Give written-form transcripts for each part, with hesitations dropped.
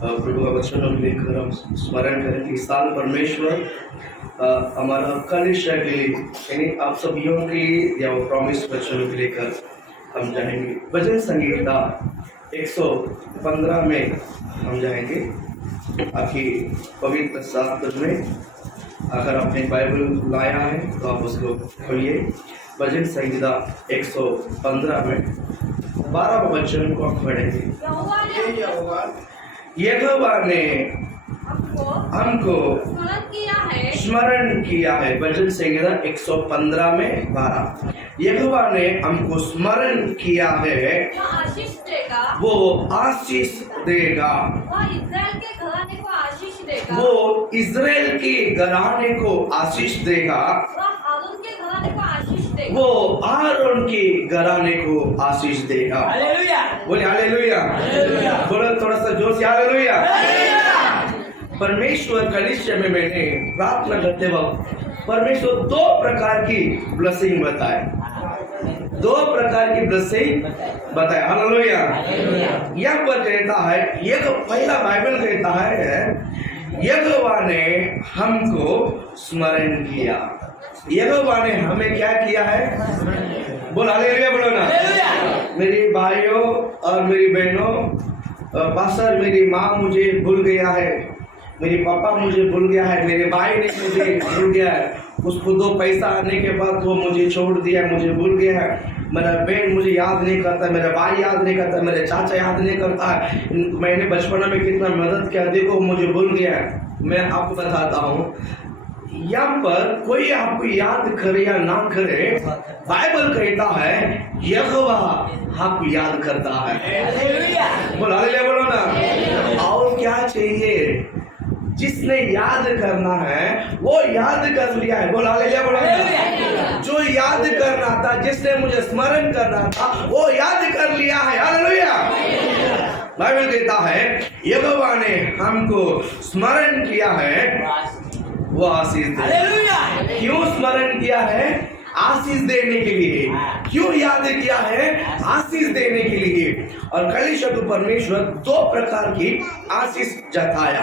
प्रभु का वचन हम लेकर हम स्मरण करें कि इस साल परमेश्वर हमारा कलिशा के लिए यानी आप सभियों के लिए या वो प्रॉमिस वचन को लेकर हम जाएंगे। भजन संगीता 115 में हम जाएंगे। आपकी पवित्र शास्त्र में अगर आपने बाइबल लाया है तो आप उसको खोलिए। भजन संगीता 115 में 12 वचन को हम पढ़ेंगे। यहोवा ने हमको स्मरण किया है। भजन संगीता 115 में 12। यहोवा ने हमको स्मरण किया है, वो आशीष देगा। वो इज़राइल के घराने को आशीष देगा। वो आरोन के घराने को आशीष देगा। बोले हालेलुया। बोलो थोड़ा सा जोर से हालेलुया। परमेश्वर कलिसिया में मैंने प्रार्थना करते वक्त परमेश्वर 2 प्रकार की ब्लेसिंग बताए। 2 प्रकार की ब्लेसिंग बताए। हालेलुया। यहाँ पर कहता है, ये तो पहला बाइबल कहता है यहोवा ने हमको स्मरण किया। यहोवा ने हमें क्या किया है? बोल हालेलुया। बोलो ना मेरे भाइयों और मेरी बहनों, पास्टर मेरी माँ मुझे भूल गया है, मेरे पापा मुझे भूल गया है, मेरे भाई ने मुझे भूल गया है, उसको 2 पैसा आने के बाद वो मुझे छोड़ दिया, मुझे भूल गया है। मेरा बहन मुझे याद नहीं करता, मेरा भाई याद नहीं करता, मेरे चाचा याद नहीं करता है। मैंने बचपन में कितना मदद किया, देखो मुझे भूल गया है। मैं आपको बताता हूँ, यहाँ पर कोई आपको याद करे या ना करे, बाइबल कहता है यहोवा आपको याद करता है। बोलो हालेलुया। बोलो ना। और क्या चाहिए? जिसने याद करना है वो याद कर लिया है। बोलो हालेलुया। बोलो ना। जो याद करना था, जिसने मुझे स्मरण करना था, वो याद कर लिया है। हालेलुया। बाइबल कहता है यहोवा ने हमको स्मरण किया है, वो आशीष दे। क्यों स्मरण किया है? आशीष देने के लिए। क्यों याद किया है? आशीष देने के लिए। और कलिसिया को परमेश्वर 2 प्रकार की आशीष जताया।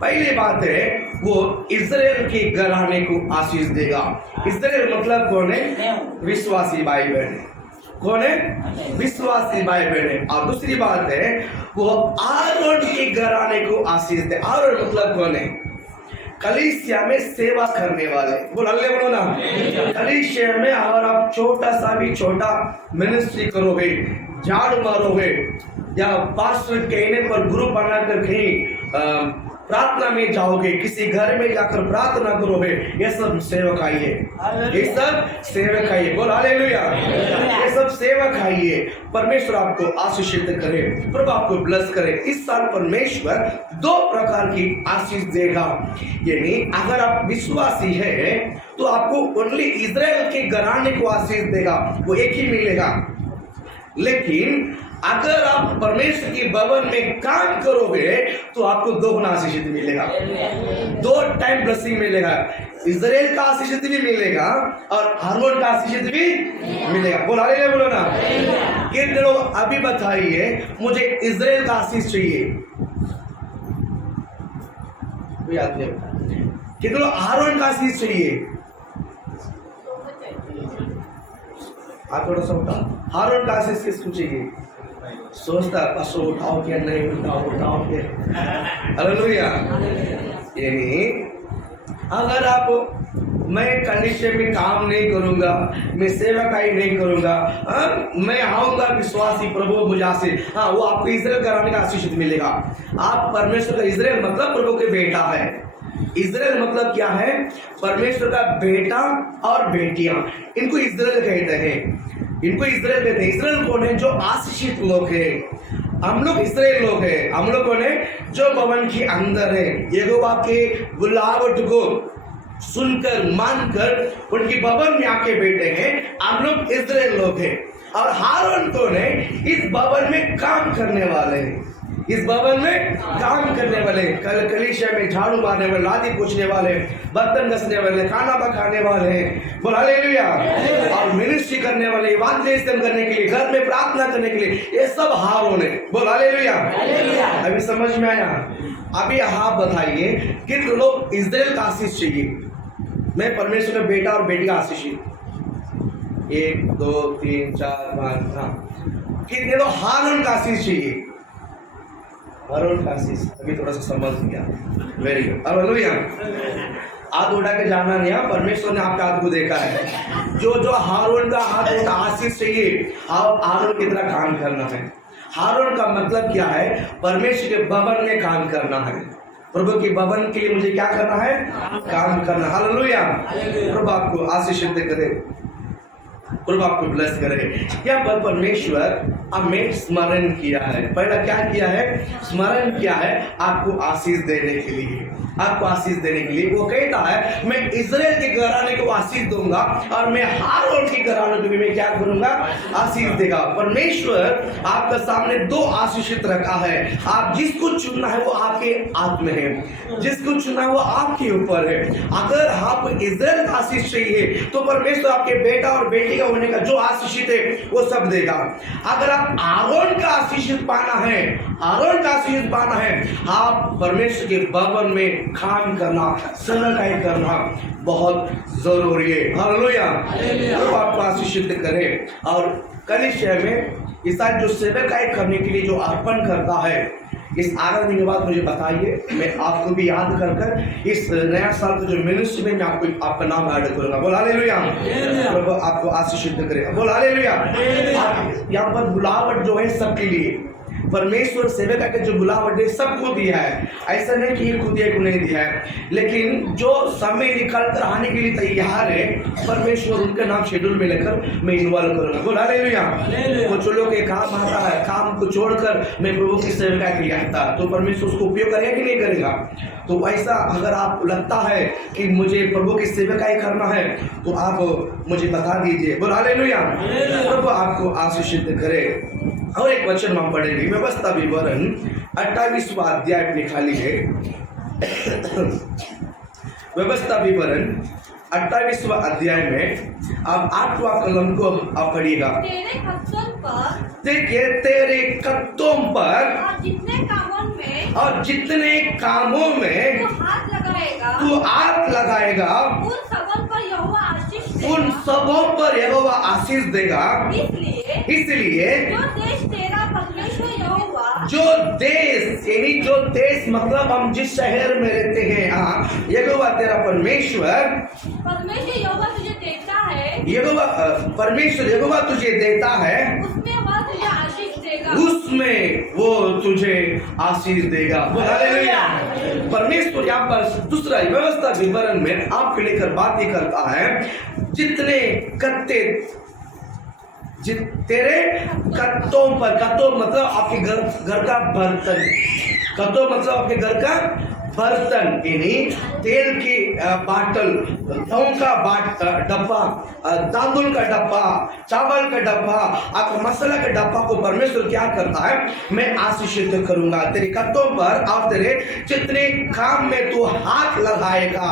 पहली बात है वो इज़राइल के घराने को आशीष देगा। इज़राइल मतलब कौन है? विश्वासी भाई बहन। कौन है? विश्वासी भाई बहन। और दूसरी बात है वो आरोन के घराने को आशीष दे। आरोन मतलब कौन है? कलीसिया में सेवा करने वाले। बोल हालेलुया। बोलो ना। कलीसिया में अगर आप छोटा सा भी छोटा मिनिस्ट्री करोगे, झाड़ू मारोगे या पास्टर कहने पर ग्रुप बनाकर कहीं प्रार्थना में जाओगे, किसी घर में जाकर प्रार्थना करोगे, ये सब सेवक आइए। ये सब सेवक आइए। बोल हालेलुया। ये सब सेवक आइए। परमेश्वर आपको आशीषित करे, प्रभु आपको ब्लेस करे। इस साल परमेश्वर 2 प्रकार की आशीष देगा। यानी अगर आप विश्वासी है तो आपको ओनली इज़राइल के घराने को आशीष देगा, वो एक ही मिलेगा। लेकिन अगर आप परमेश्वर के भवन में काम करोगे तो आपको 2 गुना आशीष मिलेगा। 2 टाइम ब्लेसिंग मिलेगा। इज़राइल का आशीष भी मिलेगा और आरोन का आशीष भी मिलेगा। बोल हालेलुया। बोलो ना। कितने लोग अभी बताइए मुझे इज़राइल का आशीष चाहिए? कोई याद नहीं बता। कितने लोग आरोन का आशीष चाहिए? आप थोड़ा सा उठाओ। आरोन का आशीष किसको चाहिए? सोचता पासो उठाओ क्या, नहीं उठाओ क्या। हालेलुया। यानी अगर आप मैं कलिसिया में काम नहीं करूंगा, मैं सेवकाई नहीं करूंगा, मैं आऊंगा विश्वासी प्रभु मुझे आशीष, वो आपको इज़राइल घराने का आशीष मिलेगा। आप परमेश्वर का इज़राइल मतलब प्रभु के बेटा है। इज़राइल मतलब क्या है? परमेश्वर का बेटा और बेटियां, इनको इज़राइल कहते हैं। इनको इज़राइल कहते हैं। इज़राइल कौन है? जो आशीषित लोग हैं। हम लोग इज़राइल लोग हैं। हम लोग कौन है? जो भवन के अंदर है, यहोवा के बुलावट को सुनकर मानकर उनके भवन में आके बैठे हैं, हम लोग इज़राइल लोग हैं। और हारून कौन है? इस भवन में काम करने वाले हैं। इस भवन में काम करने वाले, कलीसिया में झाड़ू मारने वाले, लादी पोछने वाले, बर्तन घसने वाले, खाना पकाने वाले, बोल हालेलुया, और मिनिस्ट्री करने वाले, इवांजेलिज्म करने के लिए, घर में प्रार्थना करने के लिए, ये सब हारून है। बोल हालेलुया। अभी समझ में आया? अभी आप बताइए कितने लोग इज़राइल का आशीष चाहिए? मैं परमेश्वर का बेटा और बेटी का आशीष, 1 2 3 4 5, हाँ, कितने लोग हारून का आशीष चाहिए? हारून का आशीष अभी थोड़ा सा समझ गया, वेरी गुड। अब हालेलुया। हाथ उठा के जाना नहीं, परमेश्वर ने आपके हाथ को देखा है। जो हारून का हाथ होता आशीष चाहिए, आप हारून की तरह काम करना है। हारून का मतलब क्या है? परमेश्वर के भवन में काम करना है। प्रभु के भवन के लिए मुझे क्या करना है? काम करना। हालेलुया। प्रभु आपको आशीषित करे, प्रभु आपको ब्लेस करे। यहाँ पर परमेश्वर हमें स्मरण किया है। पहला क्या किया है? स्मरण किया है आपको आशीष देने के लिए, आपको आशीष देने के लिए। वो कहता है मैं इज़राइल के घराने को आशीष दूंगा और मैं हारून के घराने को भी मैं क्या करूंगा? आशीष देगा। परमेश्वर आपके सामने 2 आशीषित रखा है। आप जिसको चुनना है वो आपके हाथ में है, जिसको चुनना है वो आपके ऊपर है। अगर आप इज़राइल का आशीष चाहिए तो परमेश्वर आपके बेटा और बेटी का होने का जो आशीषित है वो सब देगा। अगर आप आरोन का आशीषित पाना है, आरोन का आशीष पाना है, आप परमेश्वर के भवन में काम करना, सेवकाई करना बहुत जरूरी है। हालेलुया। तो आपको आशीषित करे। और कलीसिया में इस जो सेवकाई करने के लिए जो अर्पण करता है, इस आराधना के बाद मुझे बताइए, मैं आपको भी याद कर इस नया साल का जो मिनिस्ट्री में मैं आपको आपका नाम ऐड करूंगा। बोल हालेलुया। प्रभु आपको आशीषित करे। बोल हालेलुया। यहाँ पर बुलावट जो है सबके लिए, परमेश्वर सेवका के जो बुलावट है सबको दिया है। ऐसा नहीं कि ये खुद को नहीं दिया है, लेकिन जो समय निकाल कर आने के लिए तैयार है, परमेश्वर उनका नाम शेड्यूल में लेकर मैं इन्वॉल्व करूंगा। बोल हालेलुया। कुछ लोगों के काम आता है, काम को छोड़कर मैं प्रभु की सेवका के लिए आता, तो परमेश्वर उसको उपयोग करेगा कि नहीं करेगा? तो ऐसा अगर आपको लगता है कि मुझे प्रभु की सेवकाई करना है तो आप मुझे बता दीजिए। बोल हालेलुया। प्रभु आपको आशीषित करे। और एक वचन हम पढ़ेंगे, व्यवस्था विवरण 28वां अध्याय निकाली है। व्यवस्था विवरण 28वां अध्याय में आप 8वां कलम को आप पढ़िएगा। तेरे कत्तों पर, देखिए, तेरे कत्तों पर और जितने कामों में तू हाथ हाथ लगाएगा, उन सबों पर यहोवा आशीष देगा। उन सबों पर यहोवा आशीष देगा। इसलिए जो देश तेरा परमेश्वर यहोवा, जो देश, यानी जो देश मतलब हम जिस शहर में रहते हैं, यहाँ यहोवा तेरा परमेश्वर यहोवा तुझे देता है, यहोवा परमेश्वर यहोवा तुझे देता है, उसमें वह तुझे आशीष देगा, उसमें वो तुझे आशीष देगा। हालेलुया। परमेश्वर यहाँ पर दूसरा व्यवस्था विवरण में आपको लेकर बातें करता है। जितने कत्ते तेरे कत्तों पर, कत्तों मतलब आपके घर का बर्तन, कत्तों मतलब आपके घर का बर्तन, यानी तेल की बाटल, गेहूं का डब्बा, तांदुल का डब्बा, चावल का डब्बा, आपका मसाला का डब्बा को परमेश्वर क्या करता है? मैं आशीषित करूंगा तेरे कत्तों पर और तेरे जितने काम में तू हाथ लगाएगा।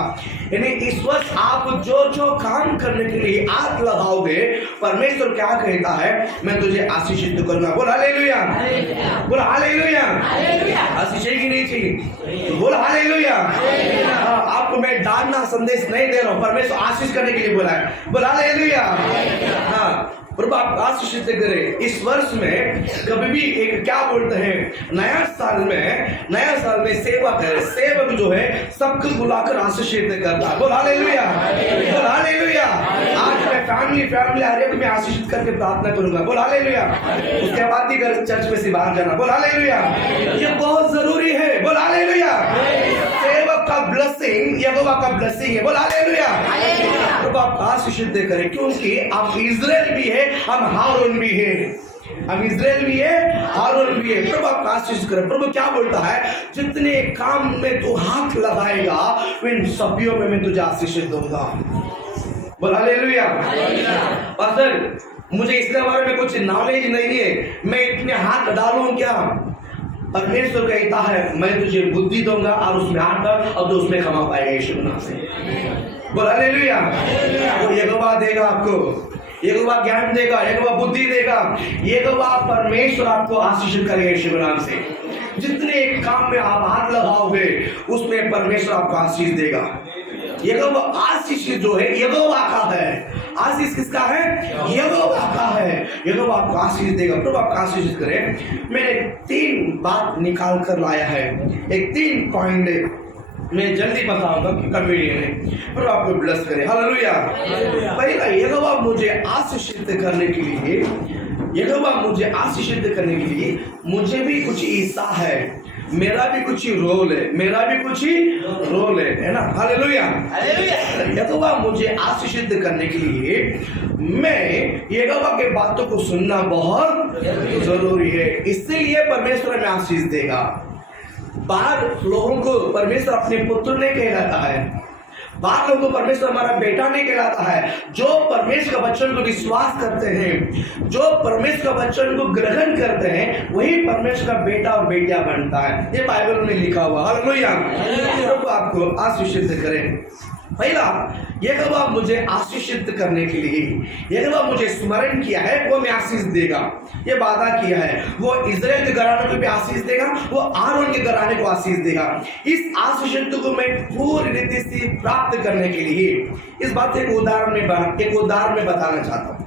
यानी इस वर्ष आप जो जो काम करने के लिए हाथ लगाओगे, परमेश्वर क्या कहता है? मैं तुझे आशीषित करूंगा। बोल हालेलुया। बोल हालेलुया। आशीष चाहिए कि नहीं चाहिए? बोल हालेलुया। आपको मैं डालना संदेश नहीं दे रहा हूं, परमेश्वर आशीष करने के लिए बोला है। बोल हालेलुया। हाँ, प्रभु आप आशीषित करे। इस वर्ष में कभी भी एक क्या बोलते हैं, नया साल में सेवक है, सेवक जो है सबको बुलाकर आशीषित करता है। बोल हालेलुया। बोल हालेलुया। आज मैं फैमिली हर एक में आशीषित करके प्रार्थना करूंगा। बोल हालेलुया। उसके बाद ही घर चर्च में से बाहर जाना। बोल हालेलुया। ये बहुत जरूरी है। बोल हालेलुया। सेवक का ब्लेसिंग यहोवा का ब्लेसिंग है। बोल हालेलुया। प्रभु आप आशीषित करें, क्योंकि आप इज़राइल भी है, हम हारून भी है। हम इज़राइल भी है, हारून भी है। प्रभु आप आशीष करें। प्रभु क्या बोलता है? जितने काम में तू हाथ लगाएगा, इन सभी में मैं तुझे आशीष दूंगा। बोल हालेलुया। पास्टर मुझे इसके बारे में कुछ नॉलेज नहीं है, मैं इतने हाथ डालूं क्या? परमेश्वर कहता है मैं तुझे बुद्धि दूंगा और उसमें आकर अब तो उसमें कमा पाएगा यीशु के नाम से। बोल हालेलुया। वो यहोवा देगा आपको, यहोवा ज्ञान देगा, यहोवा बुद्धि देगा, यहोवा परमेश्वर आपको आशीष करेगा यीशु के नाम से। जितने काम में आप हाथ लगाओगे उसमें परमेश्वर आपको आशीष देगा। यहोवा आशीष जो है यहोवा का है। आशीष किसका है? यहोवा का है। यहोवा आपको आशीष देगा। प्रभु आपको आशीष करे। मैंने 3 बात निकाल कर लाया है, एक 3 पॉइंट मैं जल्दी बताऊंगा कि कमेडियन है। प्रभु आपको ब्लेस करे। हालेलुया। पहला, यहोवा मुझे आशीषित करने के लिए, यहोवा मुझे आशीषित करने के लिए मुझे भी कुछ हिस्सा है, मेरा भी कुछ रोल है, मेरा भी कुछ रोल है ना। हालेलुया। यहोवा मुझे आशीषित करने के लिए मैं यहोवा के बातों को सुनना बहुत जरूरी है। इसलिए परमेश्वर हमें आशीष देगा। बाहर लोगों को परमेश्वर अपने पुत्र नहीं कहलाता है, बाहर लोगों को परमेश्वर हमारा बेटा नहीं कहलाता है। जो परमेश्वर का वचन को विश्वास करते हैं, जो परमेश्वर का वचन को ग्रहण करते हैं, वही परमेश्वर का बेटा और बेटिया बनता है। ये बाइबल में लिखा हुआ। हालेलुया। प्रभु आपको आशीषित करें। पहला, यहोवा मुझे आशीषित करने के लिए, यहोवा मुझे स्मरण किया है, वो मैं आशीष देगा। ये वादा किया है, वो इज़राइल के घराने को भी आशीष देगा, वो आरोन के घराने को आशीष देगा। इस आशीष को मैं पूरी रीति से प्राप्त करने के लिए इस बात एक उदाहरण में बताना चाहता हूँ।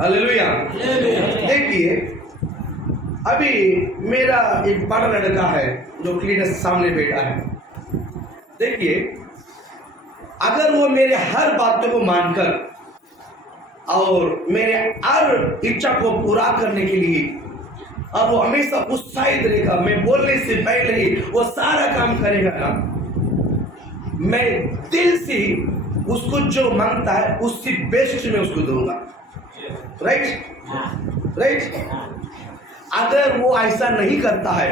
हालेलुया। देखिए, अभी मेरा एक बड़ा लड़का है जो क्लीनर सामने बैठा है। देखिए, अगर वो मेरे हर बातों को मानकर और मेरे हर इच्छा को पूरा करने के लिए, अब वो हमेशा उत्साहित रहेगा, मैं बोलने से पहले ही वो सारा काम करेगा ना, मैं दिल से उसको जो मांगता है उससे बेस्ट में उसको दूंगा। राइट। अगर वो ऐसा नहीं करता है,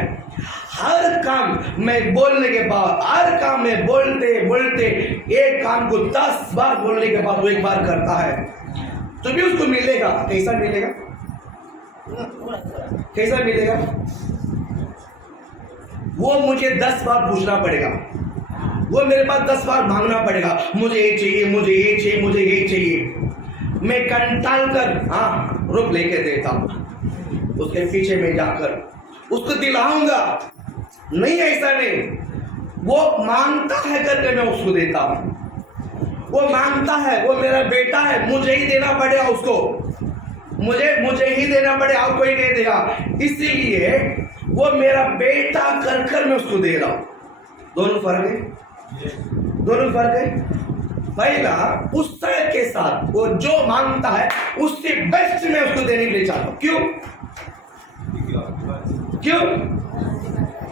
हर काम मैं बोलने के बाद, हर काम में बोलते एक काम को 10 बार बोलने के बाद वो एक बार करता है, तो भी उसको मिलेगा। कैसा मिलेगा? वो मुझे 10 बार पूछना पड़ेगा, वो मेरे पास 10 बार मांगना पड़ेगा, मुझे ये चाहिए, मुझे ये चाहिए, मुझे ये चाहिए। मैं कंटाल कर रुक लेके देता हूँ, उसके पीछे में जाकर उसको दिलाऊंगा। नहीं, ऐसा नहीं। वो मांगता है करके मैं उसको देता हूँ। वो मांगता है, वो मेरा बेटा है, मुझे ही देना पड़ेगा उसको, मुझे ही देना पड़ेगा, और कोई नहीं देगा। इसीलिए वो मेरा बेटा कर मैं उसको दे रहा हूँ। दोनों फर्क है। पहला, उत्साह के साथ वो जो मांगता है उससे बेस्ट मैं उसको देने के लिए चाहता हूँ। क्यों?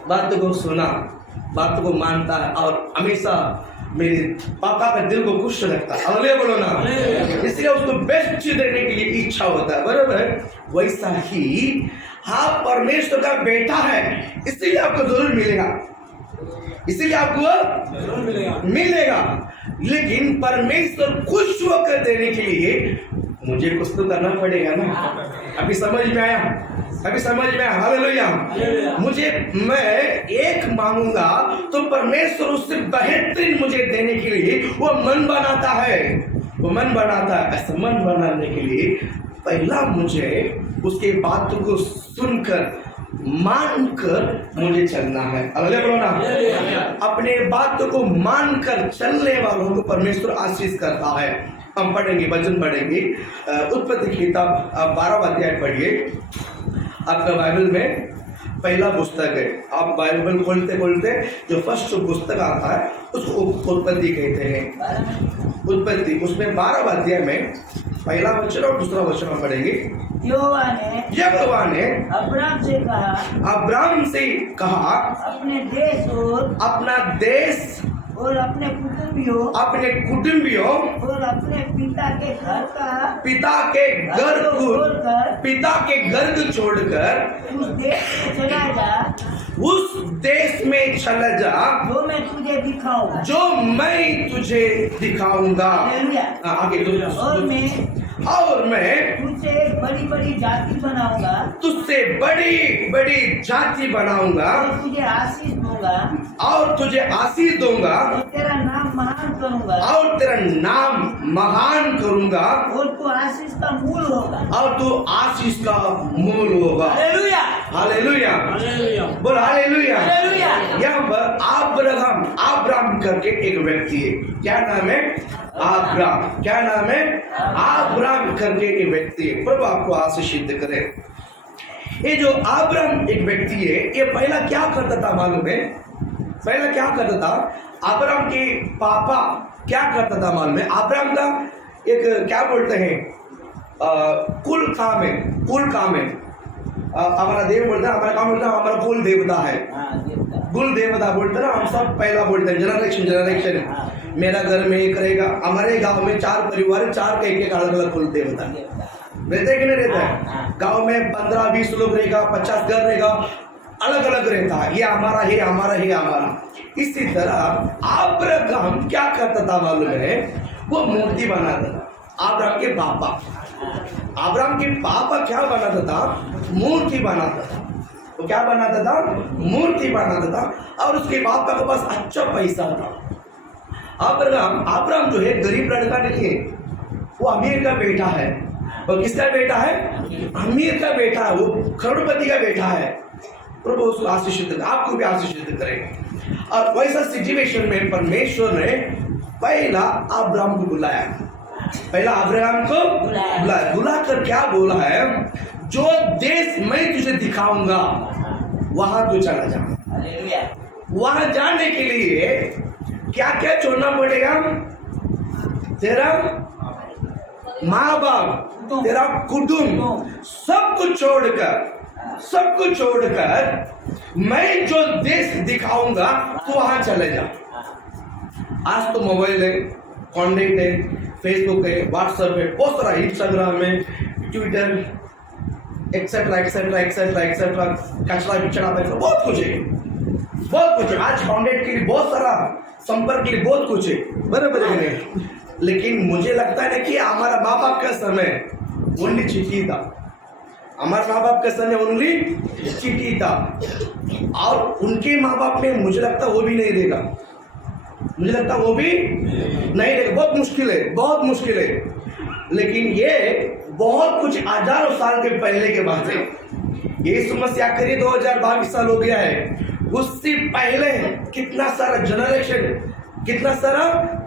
बात को सुना, बात को मानता है और हमेशा मेरे पापा का दिल को खुश रखता है। हालेलुया बोलो ना। इसलिए उसको बेस्ट चीज देने के लिए इच्छा होता है। बराबर। वैसा ही आप परमेश्वर का बेटा है, इसलिए आपको जरूर मिलेगा। लेकिन परमेश्वर खुश होकर देने के लिए मुझे कुछ तो करना पड़ेगा ना। अभी समझ में आया? हालेलुया। मैं एक मांगूंगा तो परमेश्वर उससे बेहतरीन मुझे देने के लिए वो मन बनाता है। ऐसा मन बनाने के लिए पहला मुझे उसके बातों को सुनकर मानकर मुझे चलना है। हालेलुया बोलो ना। अपने बातों को मानकर चलने वालों को परमेश्वर आशीष करता है। हम पढ़ेंगे, वचन पढ़ेंगे। उत्पत्ति किताब 12वां अध्याय पढ़िए। आपका बाइबल में पहला पुस्तक है। आप बाइबल खोलते जो फर्स्ट पुस्तक आता है उसको उत्पत्ति कहते हैं। उत्पत्ति उसमें 12वां अध्याय में पहला वचन और दूसरा वचन हम पढ़ेंगे। यहोवा ने अब्राम से कहा अपने देश और अपने कुटुंबियों और अपने पिता के घर को छोड़कर उस देश में चला जा जो मैं तुझे दिखाऊंगा। आगे और मैं तुझसे एक बड़ी बड़ी जाति बनाऊंगा तुझसे बड़ी बड़ी जाति बनाऊंगा और तुझे आशीष दूंगा और तुझे आशीष दूंगा और तेरा नाम महान करूंगा और तेरा नाम महान करूंगा और तू आशीष का मूल होगा। और तू आशीष का मूल होगा। हालेलुया हालेलुया हालेलुया बोल हालेलुया। हालेलुया। यहाँ पर आब्राम करके एक व्यक्ति है। क्या नाम है? आब्राम। क्या नाम है? आब्राम करके एक व्यक्ति है। प्रभु आपको आशीषित करे। ये जो आब्राम एक व्यक्ति है, ये पहला क्या करता था मालूम है? पहला क्या करता था? आब्राम के पापा क्या करता था मालूम है? आब्राम का एक क्या बोलते हैं कुल काम है। कुल काम है। हमारा देव बोलता है, हमारा काम बोलता है, हमारा कुल देवता है। कुल देवता बोलते ना, हम सब पहला बोलते हैं जनरेशन। मेरा घर में एक रहेगा, हमारे गांव में 4 परिवार, 4 का एक अलग अलग कुल देवता रहता है कि नहीं रहता है? गांव में 15-20 लोग रहेगा, 50 घर रहेगा, अलग अलग रहता है। ये हमारा है, हमारा है, हमारा। इसी तरह अब्राहम क्या करता था मालूम है? वो मूर्ति बनाता था। अब्राहम के पापा क्या बनाता था? मूर्ति बनाता था। वो क्या बनाता था? मूर्ति बनाता था। और उसके पापा के पास अच्छा पैसा था। अब्राहम जो है गरीब लड़का नहीं है, वो अमीर का बेटा है। वो किसका बेटा है? अमीर का बेटा है। वो करोड़पति का बेटा है। प्रभु उसको आशीषित करे, आपको भी आशीषित करेगा। और वैसा सिचुएशन में परमेश्वर ने पहला अब्राहम को बुलाया। पहला अब्राहम को बुलाकर क्या बोला है? जो देश मैं तुझे दिखाऊंगा वहां तू चला जा। वहां जाने के लिए क्या क्या छोड़ना पड़ेगा? तेरा माँ बाप, तेरा कुटुंब, सब कुछ छोड़कर मैं जो देश दिखाऊंगा तो वहां चले जा। आज तो मोबाइल है, कॉन्टेक्ट है, फेसबुक है, व्हाट्सएप है, बहुत सारा, इंस्टाग्राम है, Twitter, etcetera etcetera etcetera etcetera, कचरा बिचड़ा, बहुत कुछ है, बहुत कुछ है। आज कॉन्टेक्ट के लिए बहुत सारा, संपर्क के लिए बहुत कुछ है, बराबर है नहीं? लेकिन मुझे लगता है ना कि हमारा माँ बाप का समय ओनली चिट्ठी था। हमारे माँ बाप का समय ओनली चिट्ठी था। और उनके माँ बाप में मुझे लगता वो भी नहीं देगा। मुझे लगता वो भी नहीं देगा। बहुत मुश्किल है, बहुत मुश्किल है। लेकिन ये बहुत कुछ हजारों साल के पहले के बात है। ये समस्या करिए 2022 साल हो गया है। उससे पहले कितना सारा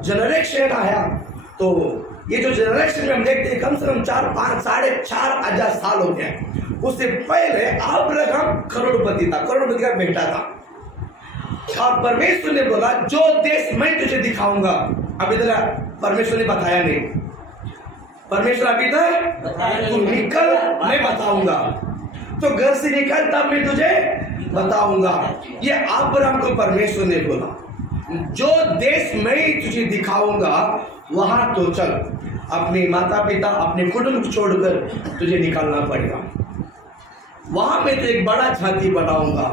जनरेशन आया। तो ये जो जनरेशन में हम देखते हैं कम से कम 4-5 साढ़े 4,000 साल हो गए। उससे पहले अब्राहम करोड़पति था, करोड़पति का बेटा था। और परमेश्वर ने बोला जो देश मैं तुझे दिखाऊंगा। अभी तक परमेश्वर ने बताया नहीं। परमेश्वर अभी तक तू निकल, मैं बताऊंगा। तो घर से निकल तब मैं तुझे बताऊंगा। ये अब्राहम को परमेश्वर ने बोला जो देश मैं तुझे दिखाऊंगा वहां तो चल। अपने माता पिता, अपने कुटुंब को छोड़कर तुझे निकलना पड़ेगा। वहां मैं तुझे एक बड़ा जाति बनाऊंगा।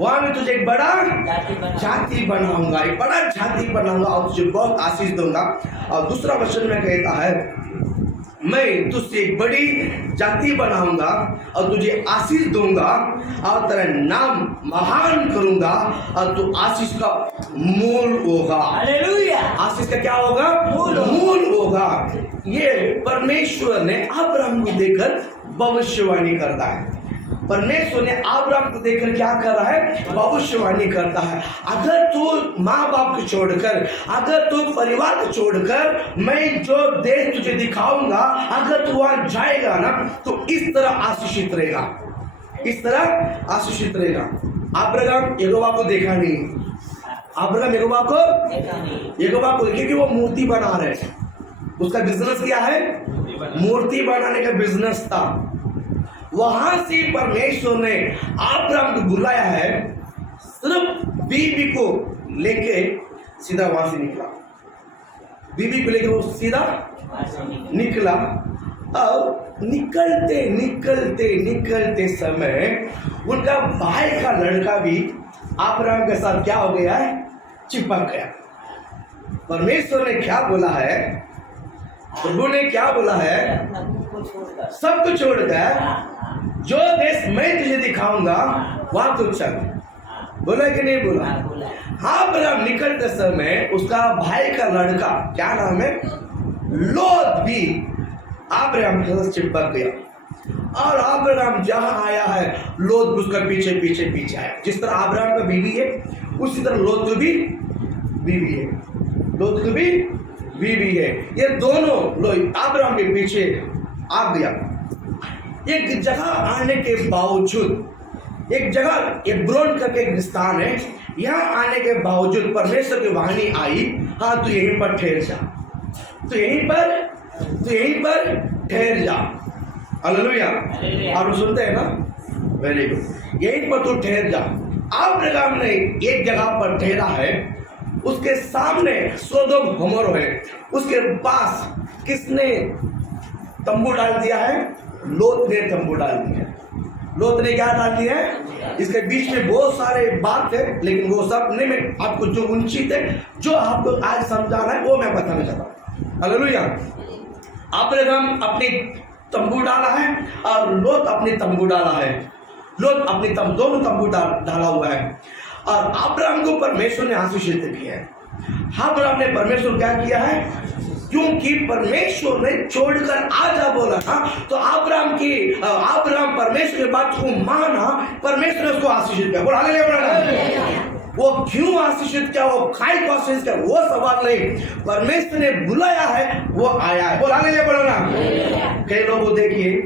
वहां मैं तुझे एक बड़ा जाति बनाऊंगा, एक बड़ा जाति बनाऊंगा और तुझे बहुत आशीष दूंगा। और दूसरा वचन में कहता है मैं तुझसे एक बड़ी जाति बनाऊंगा और तुझे आशीष दूंगा और तेरा नाम महान करूंगा और तू आशीष का मूल होगा। हालेलुया। आशीष का क्या होगा? मूल होगा। ये परमेश्वर ने अब्राहम को देखकर भविष्यवाणी करता है। परमेश्वर ने अब्राहम को देखकर क्या कर रहा है? भविष्यवाणी करता है। अगर तू माँ बाप को छोड़कर, अगर तू परिवार को छोड़कर मैं जो देश तुझे दिखाऊंगा, अगर तू वहां जाएगा ना तो इस तरह आशीषित रहेगा, इस तरह आशीषित रहेगा। अब्राहम यहोवा को देखा नहीं। अब्राहम यहोवा को क्योंकि वो मूर्ति बना रहे। उसका बिजनेस क्या है? मूर्ति बनाने का बिजनेस था। वहां से परमेश्वर ने अब्राहम को बुलाया है। सिर्फ बीबी को लेके सीधा वहां से निकला। बीबी को लेके वो सीधा निकला। अब निकलते समय उनका भाई का लड़का भी अब्राहम के साथ क्या हो गया है? चिपक गया। परमेश्वर ने क्या बोला है? प्रभु ने क्या बोला है? अपना मुख को छोड़कर सब कुछ छोड़कर हाँ, जो देश मैं तुझे दिखाऊंगा वहां तू चल। बोला कि नहीं बोला? हाँ, बोला। हाँ, बड़ा निकलते समय उसका भाई का लड़का, क्या नाम है, लोत भी अब्राहम के साथ चिपक गया। और अब्राहम जहां आया है लोत भी उसका पीछे पीछे पीछे आया। जिस तरह अब्राहम का बीवी है उसी तरह लोत की भी बीवी है, लोत की भी बीवी है। ये दोनों लोग अब्राहम के पीछे आ गया। एक जगह आने के बावजूद, एक जगह एब्रोन करके एक स्थान है, यहाँ आने के बावजूद परमेश्वर की वाणी आई, हाँ तू यहीं पर ठहर जा, तू यहीं पर ठहर जा। हालेलुया। आप सुनते हैं ना? Very good. यहीं पर तू ठहर जा। अब्राहम ने एक जगह पर ठहरा है, उसके सामने सोदोम गमोरा है, उसके पास किसने तंबू डाल दिया है? लोत ने तंबू डाल दिया है। लोत ने क्या डाल दिया है? इसके बीच में बहुत सारे बात है, लेकिन वो सब नहीं, मैं आपको जो उचित है, जो आपको आज समझाना है वो मैं बताना चाहता हूँ। हालेलुया। अब्राहम अपनी तंबू डाला है और लोत अपनी तंबू डाला है। लोत अपनी दोनों तंबू डाला हुआ है। और अब्राहम को परमेश्वर ने आशीषित किया है। अब्राहम ने परमेश्वर क्या किया है? क्योंकि परमेश्वर ने छोड़कर आजा बोला था, तो अब्राहम परमेश्वर की बात को माना, परमेश्वर ने उसको आशीषित किया। बोला हालेलुया। वो क्यों आशीषित किया, वो काय को आशीषित किया, वो सवाल नहीं, परमेश्वर ने बुलाया है, वो आया है। बोला हालेलुया, बोला ना। कई लोगों को देखिए,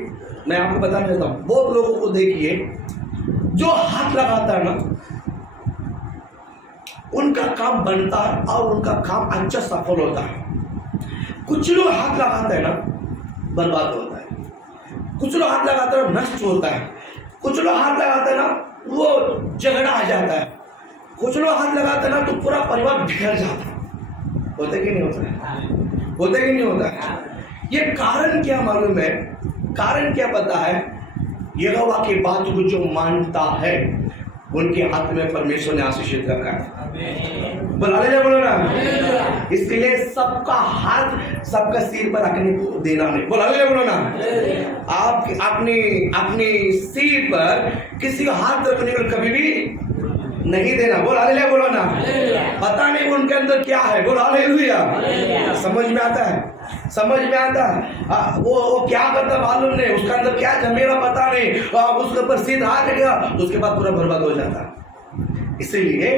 मैं आपको बताना चाहता हूँ, बहुत लोगों को देखिए जो हाथ लगाता है ना, उनका काम बनता है और उनका काम अच्छा सफल होता है। कुछ लोग हाथ लगाते हैं ना, बर्बाद होता है। कुछ लोग हाथ लगाते हैं नष्ट होता है। कुछ लोग हाथ लगाते हैं ना, वो झगड़ा आ जाता है। कुछ लोग हाथ लगाते हैं ना, तो पूरा परिवार बिखर जाता है। होता कि नहीं होता है? होता कि नहीं होता है? ये कारण क्या मालूम है? कारण क्या पता है? यहोवा की बात को जो मानता है उनके हाथ में परमेश्वर ने आशीषित रखा है। बोलो ना। इसके लिए सबका हाथ सबका सिर पर रखने को देना नहीं। बोलो ना। आप अपने सिर पर किसी का हाथ रखने को कभी भी नहीं देना। बोलो ना। पता नहीं उनके अंदर क्या है। बोलो हालेलुया। समझ में आता है? समझ में आता है? वो क्या करता मालूम नहीं, उसका अंदर क्या जमेगा पता नहीं, उसके ऊपर सीधा हाथ रखेगा तो उसके बाद पूरा बर्बाद हो जाता है। इसीलिए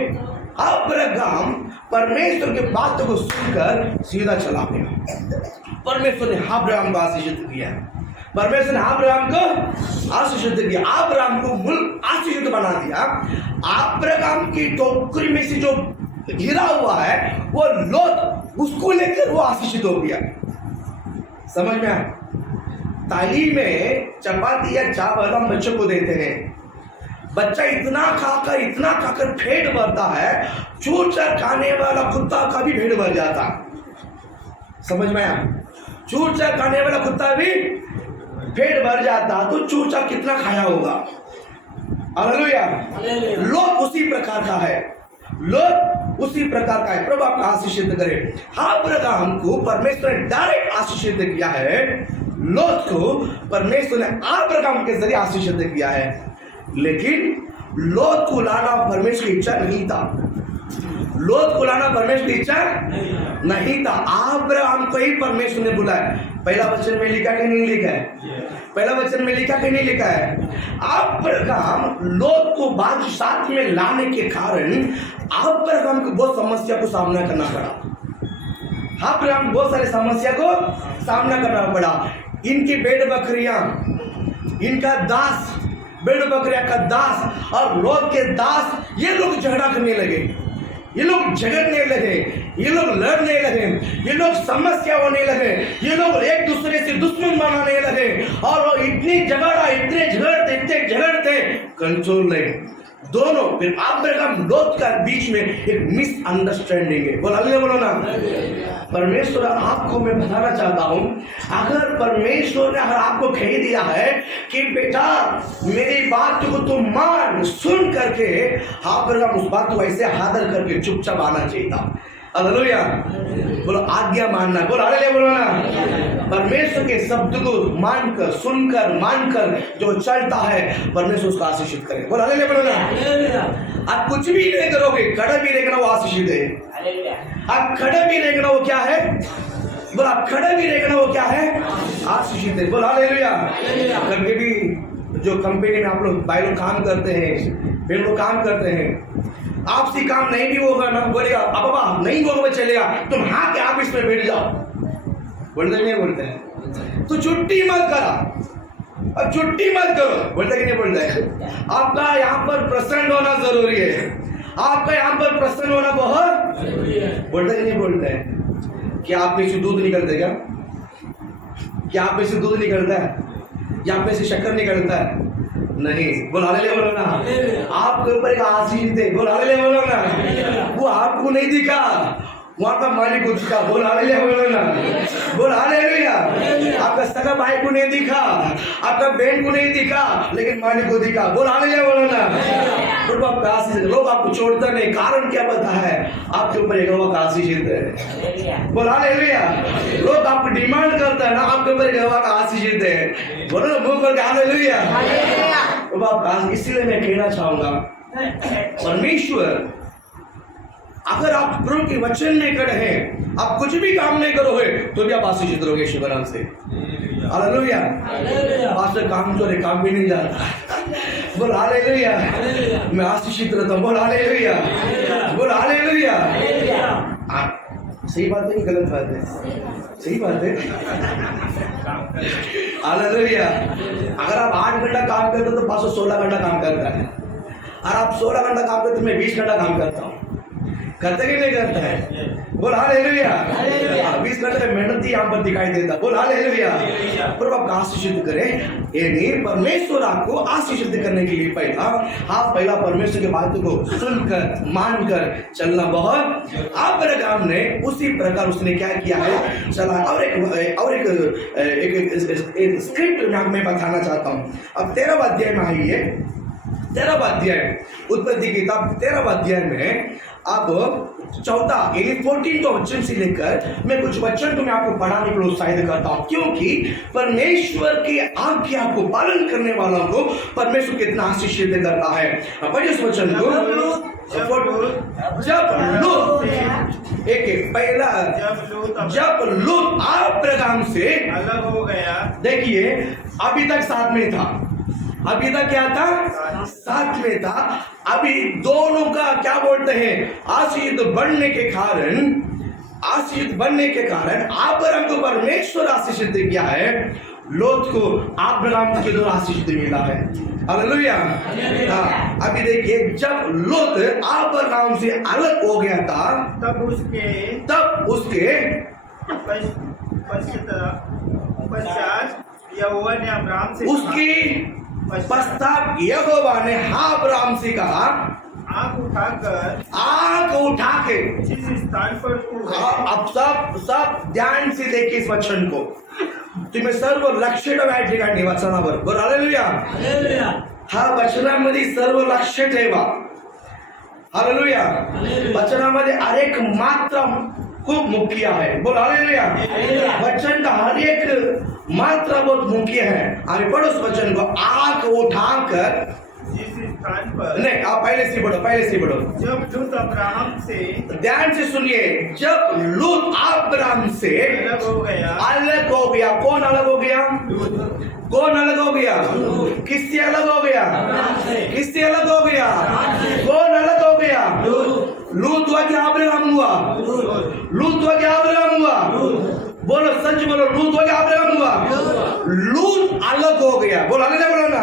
अब्राहम परमेश्वर की बात को सुनकर सीधा चला गया। परमेश्वर ने अब्राहम को आशीषित किया। परमेश्वर ने अब्राहम को आशीषित किया, अब्राहम को मूल आशीषित बना दिया। अब्राहम की टोकरी में से जो गिरा हुआ है वो लोत, उसको लेकर वो आशीषित हो गया। समझ में आया? तालीम में चपाती या चावल हम बच्चों को देते हैं। बच्चा इतना खाकर पेट भरता है, चूर-चार खाने वाला कुत्ता का भी पेट भर जाता। समझ में आया? चूर-चार खाने वाला कुत्ता भी पेट भर जाता, तो चूर-चार कितना खाया होगा? हालेलुया। लोग उसी प्रकार का है। लोग उसी प्रकार का है। प्रभु आपका आशीषित करे। अब्राहम को परमेश्वर ने डायरेक्ट आशीषित किया है, लोत को परमेश्वर ने अब्राहम के जरिए आशीषित किया है। लेकिन लोत को लाना परमेश्वर की इच्छा नहीं था। लोत को लाना परमेश्वर की इच्छा नहीं था। अब्राहम को ही परमेश्वर ने बुलाया। पहला वचन में लिखा कि नहीं लिखा है? पहला वचन में लिखा कि नहीं लिखा है? अब्राहम लोत को बाद साथ में लाने के कारण अब्राहम को बहुत समस्या को सामना करना पड़ा। अब्राहम बहुत सारे समस्या को सामना करना पड़ा। इनकी भेड़ बकरियां, इनका दास, भेड़ बकरियां का दास और लोत के दास, ये लोग झगड़ा करने लगे, ये लोग झगड़ने लगे, ये लोग लड़ने लगे, ये लोग समस्या होने लगे, ये लोग एक दूसरे से दुश्मन बनाने लगे। और इतने झगड़ते कंट्रोल नहीं। दोनों फिर अब्राहम लोत का बीच में एक मिसअंडरस्टैंडिंग है। बोलो ना। परमेश्वर आपको मैं बताना चाहता हूं, अगर परमेश्वर ने अगर आपको कह दिया है कि बेटा मेरी बात को तुम मान, सुन करके अब्राहम उस बात को ऐसे हादर करके चुपचाप आना चाहिए था। हालेलुया। बोलो आज्ञा मानना, बोलो हालेलुया, बोलो ना। परमेश्वर के शब्द को मानकर, सुनकर, मानकर जो चलता है परमेश्वर उसको आशीषित करे। बोलो हालेलुया, बोलो ना। आप कुछ भी नहीं करोगे, खड़ा भी रहेगा वो आशीषित है। आप खड़ा भी रहेगा वो क्या है? बोलो आप खड़ा भी रहेगा वो क्या है? आशीषित है। बोलो हालेलुया। कभी भी जो कंपनी में आप लोग भाई लोग काम करते हैं, फिर लोग काम करते हैं, आपसे काम नहीं भी होगा ना, बोलेगा अब बाबा नहीं होगा चलेगा, तुम हाँ के ऑफिस में बैठ जाओ, बोलते नहीं बोलते हैं? तो छुट्टी मत करा, अब छुट्टी मत करो, बोलते कि नहीं बोलते हैं? आपका यहाँ पर प्रसन्न होना जरूरी है, आपका यहाँ पर प्रसन्न होना बहुत बोलते कि नहीं बोलते हैं? क्या आप में से दूध निकलता है? क्या आप में से दूध निकलता है? या आप में से शक्कर निकलता है? नहीं। बोल हालेलुया, बोलो ना। आपके ऊपर एक आशीष दे, बोल हालेलुया, बोलो ना। वो आपको नहीं दिखा, वहां का मालिक को दिखा। बोल हालेलुया, बोलो ना। बोल हालेलुया। आपका सगा भाई को नहीं दिखा, आपका बहन को नहीं दिखा, लेकिन मालिक को दिखा। बोल हालेलुया, बोलो ना। तो आपका आशीष, लोग आपको छोड़ता नहीं, कारण क्या पता है? आपके ऊपर एक का आशीष है। बोल हालेलुया। लोग आपको डिमांड करता है ना, आपके ऊपर एक का आशीष है। बोलो ना मुंह करके हालेलुया। तो आप, इसलिए मैं कहना चाहूंगा, परमेश्वर अगर आप प्रभु के वचन में खड़े हैं, आप कुछ भी काम नहीं करोगे तो भी आप आशीषित रहोगे यीशु के नाम से। हालेलुया। पास्टर काम तो काम भी नहीं जाता, बोल हालेलुया। मैं आशीषित रहता हूँ, बोल हालेलुया, बोल हालेलुया। सही बात है कि गलत बात है? सही बात है। हालेलुया। अगर आप 8 घंटा काम करते हो तो पास्टर 16 घंटा काम करता है, और आप 16 घंटा काम करते हो, मैं 20 घंटा काम करता हूँ। करते कि नहीं करता है? बोल हालेलुया। 20 घंटे का मेहनत यहाँ पर दिखाई देता। बोल हालेलुया। पर आप आशीषित करें, ये नहीं, परमेश्वर आपको आशीषित करने के लिए पहला परमेश्वर के बात को सुनकर मानकर चलना बहुत। अब्राहम ने उसी प्रकार उसने क्या किया है चला। और एक स्क्रिप्ट मैं बताना चाहता हूँ। अब 13वां अध्याय में आइए, 13वां अध्याय उत्पत्ति किताब 13वां अध्याय में अब 14 यानी 14 वचन से लेकर मैं कुछ वचन तो मैं आपको पढ़ाने के लिए उत्साहित करता हूँ, क्योंकि परमेश्वर की आज्ञा को पालन करने वालों को परमेश्वर कितना आशीषित करता है। पढ़िए इस वचन को। जब लूत एक पहला जब लूत अब्राहम से अलग हो गया, देखिए अभी तक साथ में था, अभी तक क्या था? साथ में था। अभी दोनों का क्या बोलते हैं? आशीष बढ़ने के कारण अब्राहम को परमेश्वर आशीषित किया है, लोत को अब्राहम के द्वारा आशीषित मिला है। हालेलुया। अभी देखिए, जब लोत अब्राहम से अलग हो गया था तब उसके पश्चात यहोवा ने अब्राहम से उसकी पश्चात यहोवा ने अब्राहम से कहा, आंख उठा के जिस स्थान पर तू है। अब सब ध्यान से देखिए इस वचन को। तुम्ही सर्व लक्ष ठेवा या ठिकाणी वचनावर। बरं हालेलुया। हा वचनामध्ये सर्व लक्ष ठेवा। हालेलुया। वचनामध्ये हर एक मात्रा खूब मुख्य है। बोल हालेलुया। वचन का हर एक मात्रा बहुत मुख्य है। और पढ़ो उस वचन को, आंख उठाकर जिस स्थान पर। नहीं, आप पहले से पढ़ो। जब लूत अब्राहम से, ध्यान से सुनिए, जब लूत अब्राहम से अलग हो गया। कौन अलग हो गया? कौन अलग हो गया? किससे अलग हो गया? किससे अलग हो गया? कौन अलग हो गया? लूत हुआ कि अब्राहम हुआ? लूत हुआ कि अब्राहम हुआ? बोलो, सच बोलो, लूत हुआ कि अब्राहम हुआ? लूत अलग हो गया। बोलो हालेलुया, बोलो ना।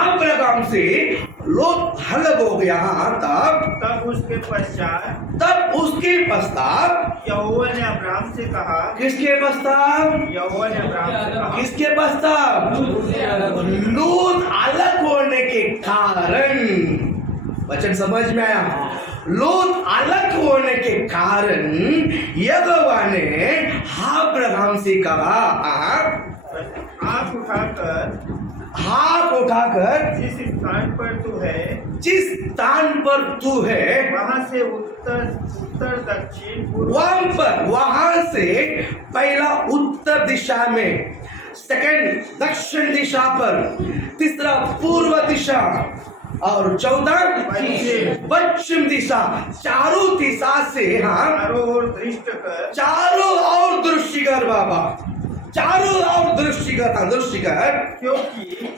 अब्राहम से लूत अलग हो गया। तब उसके पश्चात यहोवा ने अब्राहम से कहा। किसके पश्चात? यहोवा ने अब्राहम से कहा। किसके पश्चात? लूत अलग होने के कारण। वचन समझ में आया? लूत अलग होने के कारण यहोवा ने अब्राहम से कहा, आंख उठाकर हाथ उठाकर जिस स्थान पर तू है जिस स्थान पर तू है वहां से उत्तर उत्तर दक्षिण पूर्व वहां से पहला उत्तर दिशा में, सेकंड दक्षिण दिशा पर, तीसरा पूर्व दिशा और चौथा पश्चिम दिशा, चारों दिशा से हाँ चारों ओर दृष्टि कर चारों ओर दृष्टि कर बाबा, चारों ओर दृष्टि कर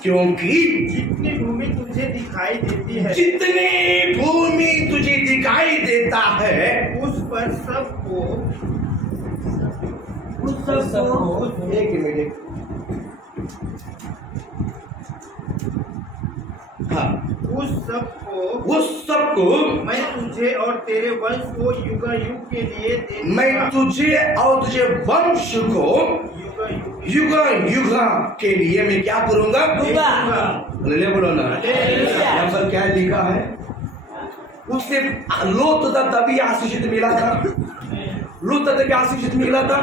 क्योंकि जितनी भूमि तुझे दिखाई देती है जितनी भूमि तुझे दिखाई देता है उस पर सबको एक मिनट हाँ उस सबको मैं तुझे और तेरे वंश को युग युग के लिए दे मैं तुझे और तुझे वंश को युग युग युग के लिए मैं क्या करूंगा? ले बोलो ना, यहाँ पर क्या लिखा है? उससे लोत तभी आशीषित मिला था, लोत तभी आशीषित मिला था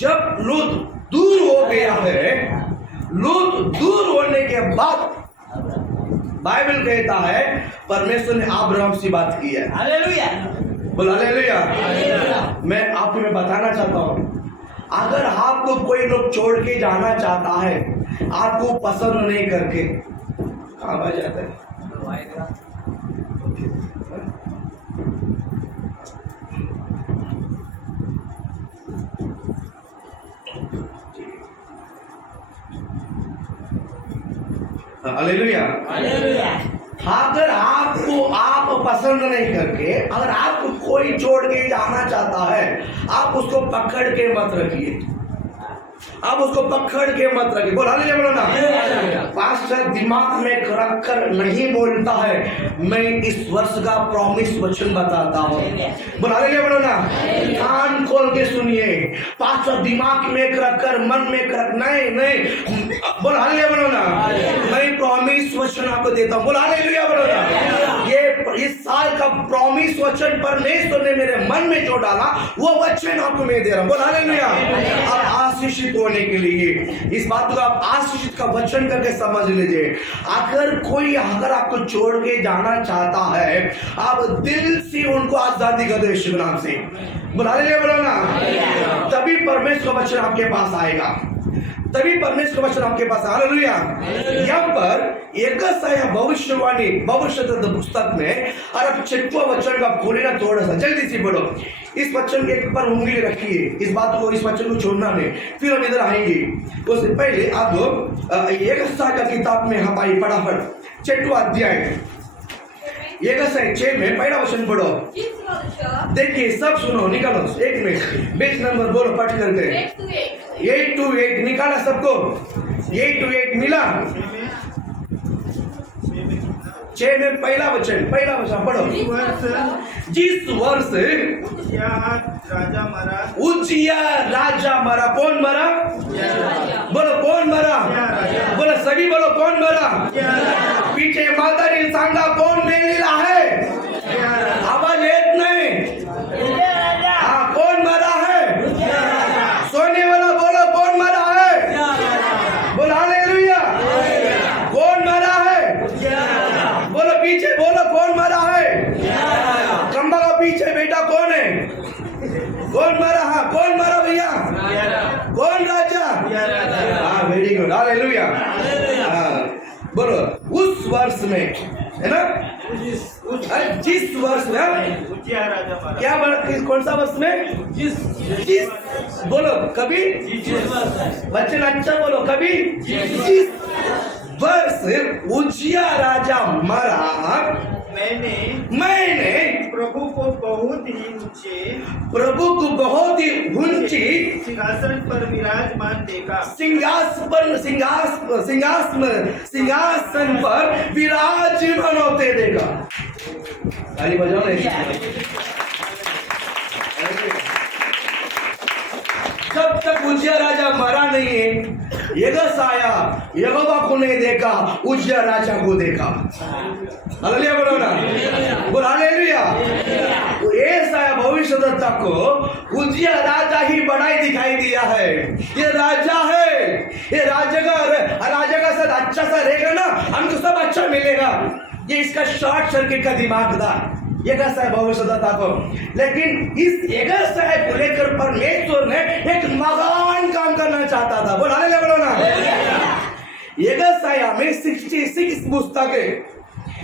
जब लोत दूर हो गया है। लोत दूर होने के बाद बाइबल कहता है परमेश्वर ने अब्राहम से बात की है। हालेलुया, बोलो हालेलुया। मैं आपको मैं बताना चाहता हूँ, अगर आपको कोई लोग छोड़ के जाना चाहता है, आपको पसंद नहीं करके, कहाँ भाग जाता है? हालेलुया। अगर आपको आप पसंद नहीं करके, अगर आपको कोई छोड़ के जाना चाहता है, आप उसको पकड़ के मत रखिए, आप उसको पकड़ के मत रखिए। बोल हालेलुया, बोलो ना। पास्टर दिमाग में रख कर नहीं बोलता है, मैं इस वर्ष का प्रॉमिस वचन बताता हूँ। बोल हालेलुया, बोलो ना। कान खोल के सुनिए, पास्टर दिमाग में रख कर मन में रख नहीं। बोल हालेलुया, बोलो ना। मैं प्रॉमिस वचन आपको देता हूँ। बोल हालेलुया, बोलो ना। ये इस साल का प्रॉमिस वचन परमेश्वर ने मेरे मन में जो डाला, वो वचन आपको मैं दे रहा हूँ। बोल हालेलुया। आप आशीषित होने के लिए इस बात को आप आशीषित का वचन करके समझ लीजिए। अगर आपको छोड़ के जाना चाहता है, आप दिल से उनको आजादी कर दो यीशु नाम से। बुला ले, बोलो ना। तभी परमेश्वर का वचन आपके पास आएगा, तभी परमेश्वर का वचन आपके पास। हालेलुया। यहाँ पर यशायाह भविष्यवाणी भविष्य पुस्तक में, और आप 6वां वचन का खोले ना, थोड़ा सा जल्दी से बोलो। इस वचन के ऊपर उंगली रखिए, इस बात को, इस वचन को छोड़ना नहीं। फिर हम इधर आएंगे। उससे पहले आप लोग यशायाह का किताब में हम आई फटाफट 6वां अध्याय यशायाह 6 में पहला वचन पढ़ो। देखिए सब सुनो, निकालो एक मिनट, पेज नंबर बोलो पढ़ करके। 8 to 8 निकाला सबको? 8 to 8 मिला? 6 में पहला वचन पढ़ो। जिस वर्ष उज्जिया राजा मरा। कौन मरा? बोलो कौन मरा? बोलो सभी बोलो कौन मरा? पीछे माता ने सांगा कौन मेलेला है? आवाज येत नहीं। हाँ, कौन मरा है? सोने वाला बोलो कौन मरा है? बोलो हालेलुया। कौन मरा है? बोलो पीछे बोलो कौन मरा है? खंबा का पीछे बेटा कौन है? कौन मरा? हाँ, कौन मरा भैया? कौन राजा? हाँ, वेरी गुड, हालेलुया। बोलो उस वर्ष में, है ना? जिस वर्ष में क्या बड़ा, कौन सा वर्ष में? जिस बोलो कभी, बच्चे अच्छा बोलो कभी। जिस वर्ष उज्जिया राजा मरा, मैंने प्रभु को बहुत ही ऊंची सिंहासन पर विराजमान देखा। सिंहासन पर विराजमान होते देखा। ताली बजाओ नहीं। जब तक उज्जिया राजा मरा नहीं है, यशायाह यहोवा को नहीं देखा, उज्जिया राजा को देखा। हालेलुया बोलो ना। बोल हालेलुया। यशायाह भविष्यद्वक्ता को उज्जिया राजा ही बड़ा दिखाई दिया है। ये राजा है, ये राजा का साथ अच्छा सा रहेगा ना, हमको सब अच्छा मिलेगा। ये इसका शॉर्ट सर्किट का दिमाग था, ये कैसा है भविष्यता को। लेकिन इस यगसाय को लेकर परमेश्वर ने एक महान काम करना चाहता था। बोल हालेलुया बोलो ना। यगसाया में 66 पुस्तकें,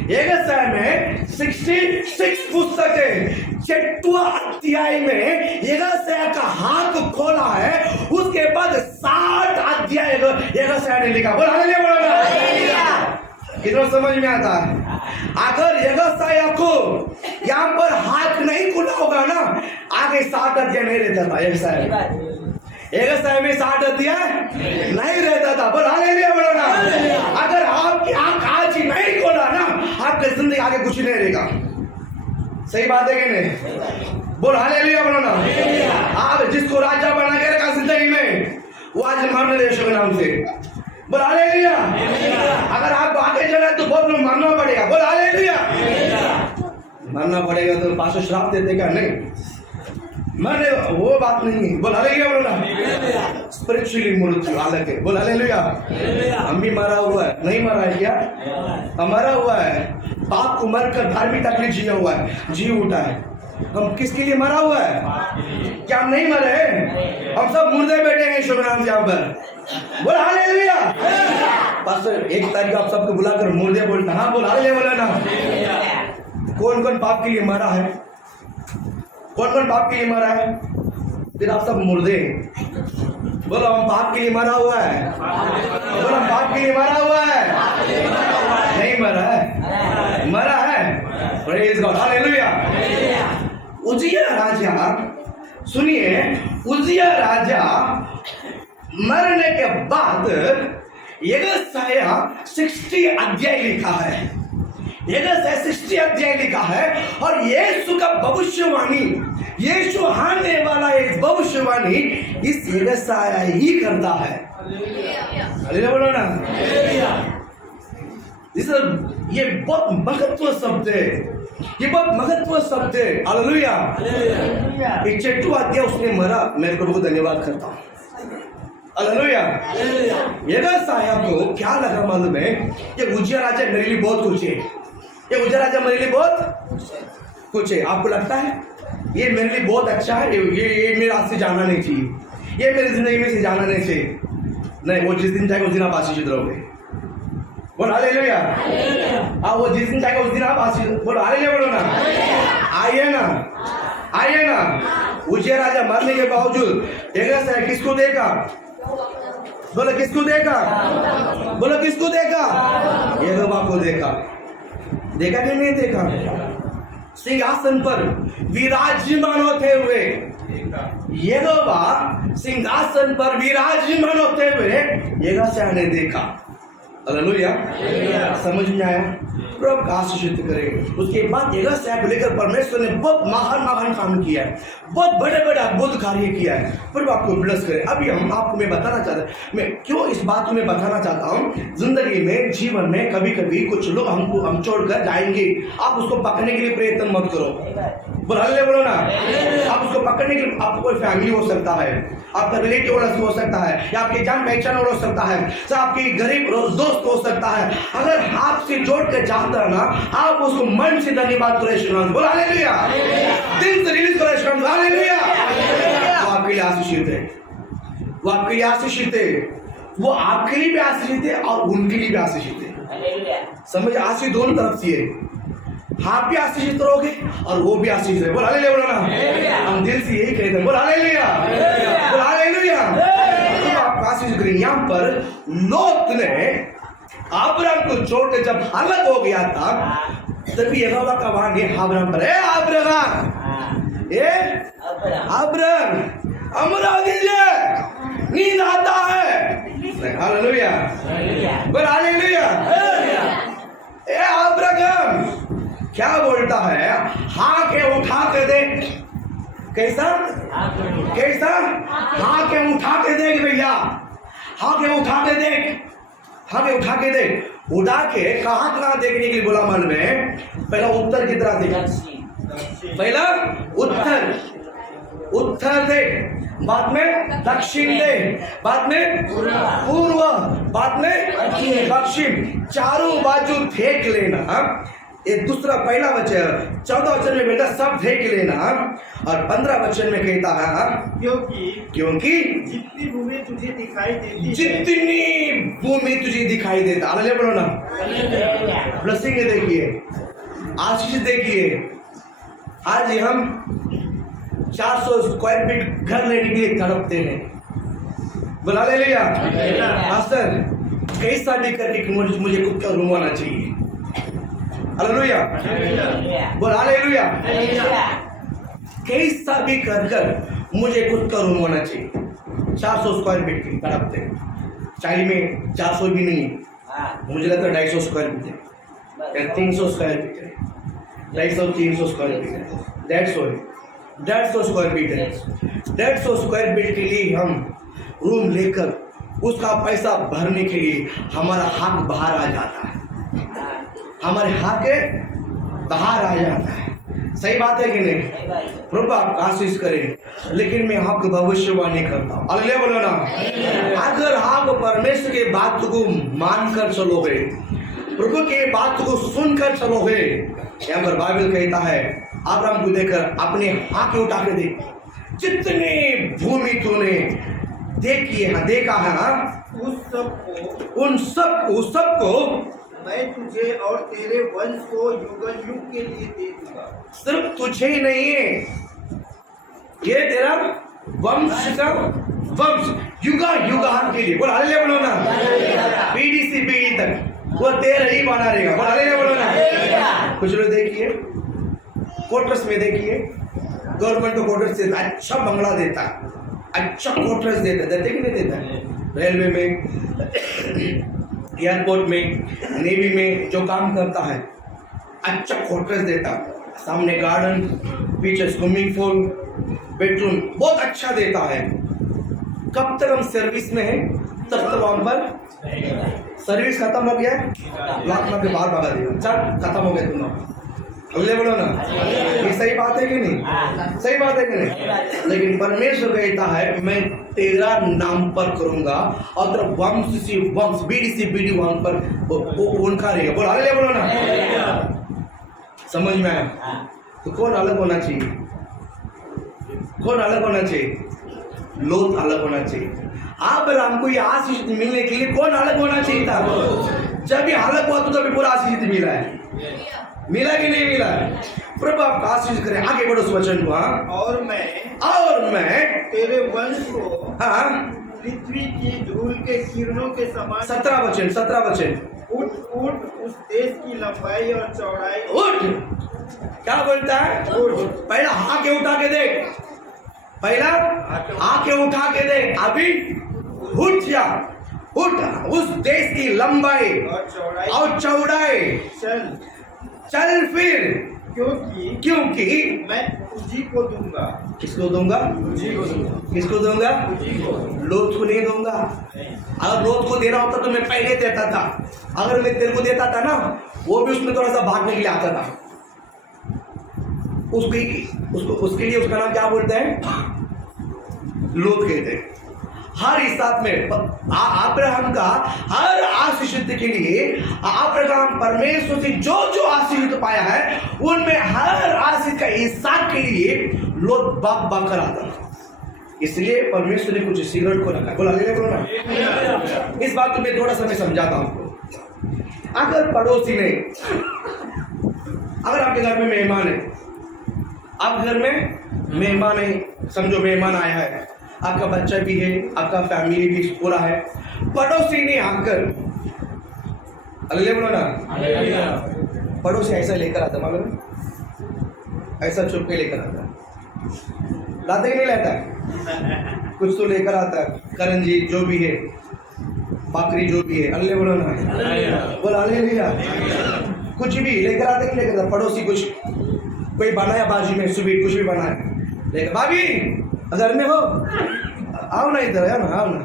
यगसाय में 66 पुस्तकें। 6वां अध्याय में यगसाया का हाथ खोला है, उसके बाद 60 अध्याय यगसाया ने लिखा। बोल हालेलुया बोलो ना। कितना समझ में आता है? अगर यगसाया को यहाँ पर हाथ नहीं खुला होगा ना, आगे 60 अध्याय नहीं रहता था। यगसाय में 60 अध्याय नहीं रहता था। बोल हालेलुया बोलो ना। अगर आपकी आंख आज ही नहीं खोला ना, आपकी जिंदगी आगे कुछ नहीं रहेगा। सही बात है कि नहीं? बोल हालेलुया बोलो ना। आप जिसको राजा बना के रखा जिंदगी में, वो आज मरने दे यीशु के नाम से। बोल हालेलुया। अगर आपको आगे जाना है तो बहुत लोग मरना पड़ेगा। बोल हालेलुया। मरना पड़ेगा तो पास्टर श्राप देते क्या? नहीं, मरने वो बात नहीं है। बोल हालेलुया बोलो ना। स्पिरिचुअली मृत्यु अलग है। बोल हालेलुया। हम भी मरा हुआ है, नहीं मरा है क्या? हम मरा हुआ है, पाप को मरकर धार्मिकता के लिए जिया हुआ है, जी उठा है। हम किसके लिए मरा हुआ है? क्या हम नहीं मरे हैं? हम सब मुर्दे बैठे हैं यीशु के नाम से यहाँ पर। बोल हालेलुया। पास्टर 1 तारीख आप सबको बुलाकर मुर्दे बोलता। हाँ बोल हालेलुया बोला ना। कौन कौन पाप के लिए मरा है? कौन कौन पाप के लिए मरा है? फिर आप सब मुर्दे। बोलो हम पाप के लिए मरा हुआ है। बोलो हम पाप के लिए मरा हुआ है। नहीं मरा है, मरा है। Praise God hallelujah. उजिया राजा, सुनिए, उजिया राजा मरने के बाद यगसाया 60 अध्याय लिखा है। यगसाया 60 अध्याय लिखा है और यीशु का भविष्यवाणी, यीशु आने वाला एक भविष्यवाणी इस यगसाया ही करता है। हालेलुया बोलो ना। ये बहुत महत्व शब्द है, ये बहुत महत्व शब्द है। हालेलुया। एक 6वां अध्याय उसने मरा, मैं प्रभु को धन्यवाद करता हूँ। हालेलुया। यगसाया को क्या लगा मालूम है? ये उजिया राजा मेरे लिए बहुत कुछ है, ये उजिया राजा मेरे लिए बहुत कुछ है। आपको लगता है ये मेरे लिए बहुत अच्छा है, ये मेरे हाथ से जाना नहीं चाहिए, ये मेरी जिंदगी में से जाना नहीं चाहिए? नहीं, वो जिस दिन जाएगा उस दिन आप आशीषित रहोगे। बोल हालेलुया। वो जिस दिन जाएगा उस दिन आप आशीषित। बोलो हालेलुया बोलो ना। आइए ना, आइए ना। उजिया राजा मरने के बावजूद यगसाया किसको देखा? बोलो किसको देखा? बोलो किसको देखा? यहोवा को देखा। देखा कि नहीं देखा? सिंहासन पर विराजमान होते हुए, यहोवा सिंहासन पर विराजमान होते हुए यगसाया ने देखा। हालेलुया। समझ में आया? प्रभु का आशीषित करें। उसके बाद यगसाया को लेकर परमेश्वर ने बहुत महान महान काम किया है, बहुत बड़े बड़े अद्भुत कार्य किया है। प्रभु आपको ब्लेस करे। अभी हम आपको मैं बताना चाहता हूँ, मैं क्यों इस बात को मैं बताना चाहता हूँ। जिंदगी में, जीवन में कभी कभी कुछ लोग हम छोड़कर जाएंगे, आप उसको पकड़ने के लिए प्रयत्न मत करो। बोल हालेलुया बोलो ना। आप उसको पकड़ने के लिए, आपको कोई फैमिली हो सकता है, आपका रिलेटिव हो सकता है, या आपके जान पहचान हो सकता है, आपकी गरीब दोस्त हो सकता है। अगर आपसे जोड़ कर चाहता है ना, आप उसको मन से धन्यवाद करो। बोल हालेलुया। दिल से रिलीज करो। हालेलुया। वो आपके लिए आशीषित है, वो आपके लिए आशीषित है, वो आपके लिए भी आशीषित है और उनके लिए भी आशीषित है। समझ? आशीष दोनों तरफ से है। आप भी आशीषित रहोगे और वो भी आशीष है। बोल हालेलुया बोलो ना। हम दिल से यही कहते हैं। बोल हालेलुया। बोल हालेलुया। तो आप आशीष करेंगे। यहाँ पर लोत ने अब्राहम को छोड़कर जब हलाक हो गया था, तभी यहोवा का वाणी अब्राहम पर, अब्राहम अमरा दीजिए, नींद आता है। हालेलुया। बोल हालेलुया। अब्राहम क्या बोलता है? हाँ के उठा के देख। कैसा कैसा? हाँ के उठा के देख भैया, हाँ के उठा के देख, हाँ के उठा के देख। उठा के कहाँ देखने के लिए बोला? मन में पहला उत्तर की तरह देखा, पहला उत्तर। उत्तर दे, बाद में दक्षिण दे, बाद में पूर्व, बाद में पश्चिम, चारों बाजू देख लेना। ये दूसरा पहला वचन 14 वचन में बेटा सब देख लेना, और 15 वचन में कहता है क्योंकि जितनी भूमि तुझे दिखाई देती है, जितनी भूमि तुझे दिखाई देता, हालेलुया बोलो ना। ब्लेसिंग देखिए, आशीष देखिए। आज हम 400 स्क्वायर फीट घर लेने के लिए तड़पते हैं, बोला हालेलुया। मास्टर कैसा भी करके मुझे खुद का रूम आना चाहिए, हालेलुया बोल हालेलुया। कैसा भी कर मुझे खुद का रूम होना चाहिए। 400 स्क्वायर फीट की तड़पते हैं, चाइल्ड में 400 भी नहीं, मुझे लगता है 250 स्क्वायर फीट है या 300 स्क्वायर फीट है, 250 300 स्क्वायर फीट है, 150 स्क्वायर फीट है। 150 स्क्वायर फीट के लिए हम रूम लेकर उसका पैसा भरने के लिए हमारा हक बाहर आ जाता है, हमारे हक बाहर आ जाता है। सही बात है कि नहीं? प्रभु आप आशीष करें, लेकिन मैं आपको भविष्यवाणी करता हूँ, हालेलुया बोलो ना। अगर आप परमेश्वर के बात को मानकर चलोगे, प्रभु के बात को सुनकर चलोगे, यहाँ पर बाइबल कहता है अब्राहम को देखकर अपने हाथ उठा के देख, जितनी भूमि तूने देखा है उन सबको मैं तुझे और तेरे वंश को युग युग के लिए दे दूंगा। सिर्फ तुझे ही नहीं है, ये तेरा वंश का वंश युगा युगान के लिए, बोल हालेलुया बोलो ना। पीढ़ी से पीढ़ी तक वो तेरा ही बना रहेगा, बोल हालेलुया बोलो ना। कुछ लोग देखिए क्वार्टर्स में, देखिए गवर्नमेंट को क्वार्टर्स देता, अच्छा बंगला देता, अच्छा क्वार्टर्स देते कि नहीं देता? रेलवे में, एयरपोर्ट में, नेवी में जो काम करता है अच्छा क्वार्टर्स देता, सामने गार्डन, पीछे स्विमिंग पूल, बेडरूम बहुत अच्छा देता है। कब तक हम सर्विस में हैं तब तक वहां पर सर्विस खत्म हो गया, लाख मार के बाहर भगा दिया, चल खत्म हो गया तुम, अगले बोलो ना। ये सही बात है कि नहीं? सही बात है कि नहीं? लेकिन परमेश्वर कहता है मैं तेरा नाम पर करूंगा और तेरा वंश से वंश, बीड़ी से बीड़ी वहां पर उनका रहेगा, बोलो हालेलुया बोलो ना। समझ में आया? तो कौन अलग होना चाहिए? कौन अलग होना चाहिए? लोत अलग होना चाहिए। अब्राहम को ये आशीष मिलने के लिए कौन अलग होना चाहिए था? जब ये अलग हुआ तो तभी पूरा आशीष मिला है, मिला कि नहीं मिला? प्रभु आप आशीष करें। आगे बढ़ो उस वचन को। और मैं तेरे वंश को पृथ्वी की धूल के किरणों के समान, 17 वचन उठ उस देश की लंबाई और चौड़ाई, उठ, क्या बोलता है? पहला आके उठा के देख, पहला आके उठा के देख, अभी उठ जा, उठ उस देश की लंबाई और चौड़ाई चल फिर, क्योंकि मैं तुझी को दूंगा। किसको दूंगा? किसको दूंगा? लोथ को नहीं दूंगा। अगर लोथ को देना होता तो मैं पहले देता था, अगर मैं तेरे को देता था ना, वो भी उसमें थोड़ा सा भागने के लिए आता था। उसके लिए उसका नाम क्या बोलते हैं? लोथ कहते हैं। हर हिसाब में अब्राहम का हर आशीष के लिए अब्राहम परमेश्वर से जो जो आशीष पाया है उनमें हर आशीष का हिस्सा के लिए लोग बाग कर आता था। इसलिए परमेश्वर ने कुछ सिगरेट को रखा, बोला ले बोलो ना। इस बात को मैं थोड़ा सा मैं समझाता हूँ। अगर पड़ोसी ने, अगर आपके घर में मेहमान है, आप घर में मेहमान है, समझो मेहमान आया है, आपका बच्चा भी है, आपका फैमिली भी पूरा है, पड़ोसी ने आकर, अल्ले बोलो ना, पड़ोसी ऐसा लेकर आता, मालूम है? ऐसा चुप के लेकर आता, लाते कि नहीं लाता? कुछ तो लेकर आता, करंजी जो भी है, बकरी जो भी है, अल्ले बोलो ना, बोला अल्ले भैया, कुछ भी लेकर आते कि लेकर आता? पड़ोसी कुछ कोई बनाया, बाजी में सुबह कुछ भी बनाया, लेकर भाभी घर में हो, आओ ना इधर, आओ ना, आओ ना,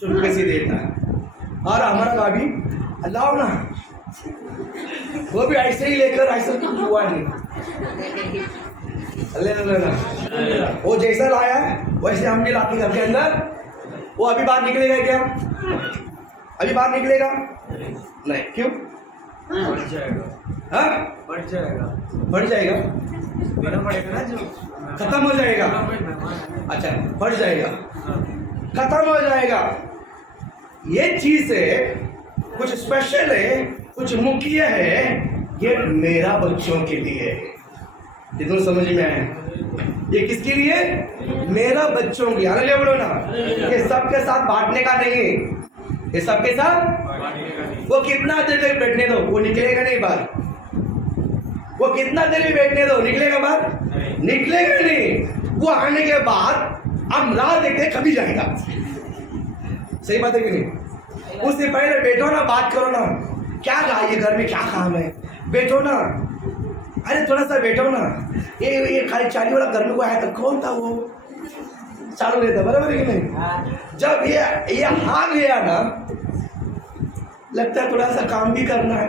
चुपके से देता है। और हमारा भाभी लाओ ना, वो भी ऐसे ही लेकर, ऐसा कुछ हुआ नहीं, हालेलुया। वो जैसा लाया है वैसे हम भी लाके घर के अंदर, वो अभी बाहर निकलेगा क्या? अभी बाहर निकलेगा नहीं, क्यों? बढ़ जाएगा, हाँ, बढ़ जाएगा, बढ़ जाएगा, बड़ा पड़ेगा ना जो खत्म हो जाएगा। अच्छा, बढ़ जाएगा, खत्म हो जाएगा। ये चीज है, कुछ स्पेशल है, कुछ मुख्य है, ये मेरा बच्चों के लिए है। कितनों समझ में आया? ये किसके लिए? मेरा बच्चों के लिए। हालेलुया बोलो ना। ये सबके साथ बांटने का नहीं है, ये सबके साथ। वो कितना देर तक बैठने दो, वो निकलेगा नहीं बाहर। वो कितना देर भी बैठने दो, निकलेगा बाहर? निकलेगा नहीं। वो आने के बाद हम राह देखते कभी जाएगा। सही बात है कि नहीं? उससे पहले बैठो ना, बात करो ना, क्या ये घर में क्या काम है, बैठो ना। अरे थोड़ा सा बैठो ना। ये खाली चाली वाला घर में को आया था, कौन था वो? चालू रहता, बराबर है कि नहीं? जब ये आ गया ना, लगता है थोड़ा सा काम भी करना है,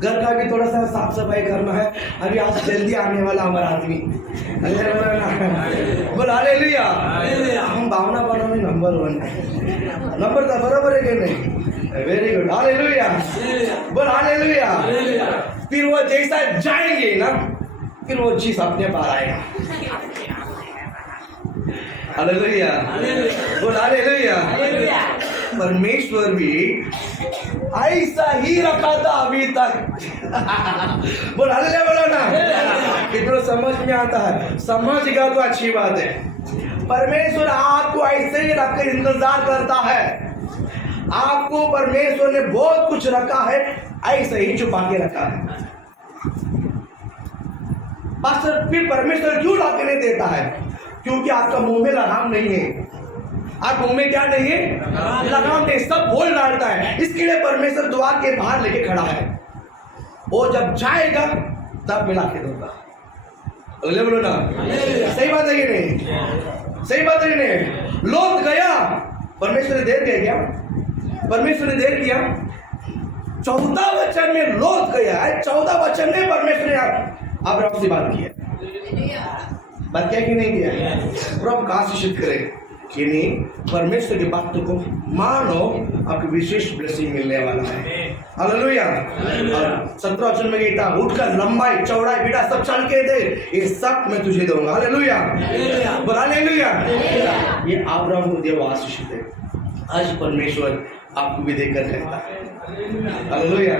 घर का भी थोड़ा सा साफ सफाई करना है। अभी आज जल्दी आने वाला हमारा आदमी, बोल हालेलुया। हम भावना बनो में नंबर 1, नंबर था, बराबर है कि नहीं? वेरी गुड, हालेलुया, बोल हालेलुया। फिर वो जैसा जाएंगे ना, फिर वो चीज अपने पार आएगा। हालेलुया, बोल हालेलुया। परमेश्वर भी ऐसा ही रखा था अभी तक। बोल हालेलुया बोलो ना। कितना समझ में आता है? समझ गया तो अच्छी बात है। परमेश्वर आपको ऐसे ही रखकर इंतजार करता है। आपको परमेश्वर ने बहुत कुछ रखा है, ऐसे ही छुपा के रखा है। पास्टर, फिर परमेश्वर क्यों लाके नहीं देता है? क्योंकि आपका मुंह में लगाम नहीं है। आप मुंह में क्या नहीं है? लगाम नहीं, सब बोल डालता है। इसके लिए परमेश्वर द्वार के बाहर लेके खड़ा है। वो जब जाएगा तब मिला के दूंगा। बोलो ना, सही बात है कि नहीं? सही बात है कि नहीं? लोट गया, परमेश्वर ने देर किया, परमेश्वर ने देर किया। 14 वचन में लोट गया है, 14 वचन में परमेश्वर ने अब्राहम से बात की है। बात क्या कि नहीं किया? प्रभु का आशीषित करे कि नहीं, परमेश्वर की बातों को मानो, आपको विशेष ब्लेसिंग मिलने वाला है। हालेलुया। 17 वचन में कहता, उठकर लंबाई चौड़ाई बेटा सब चल के दे, ये सब मैं तुझे दूंगा। हालेलुया, बोल हालेलुया। ये अब्राहम को दिया आशीषित है। आज परमेश्वर आपको भी देकर कहता है। हालेलुया।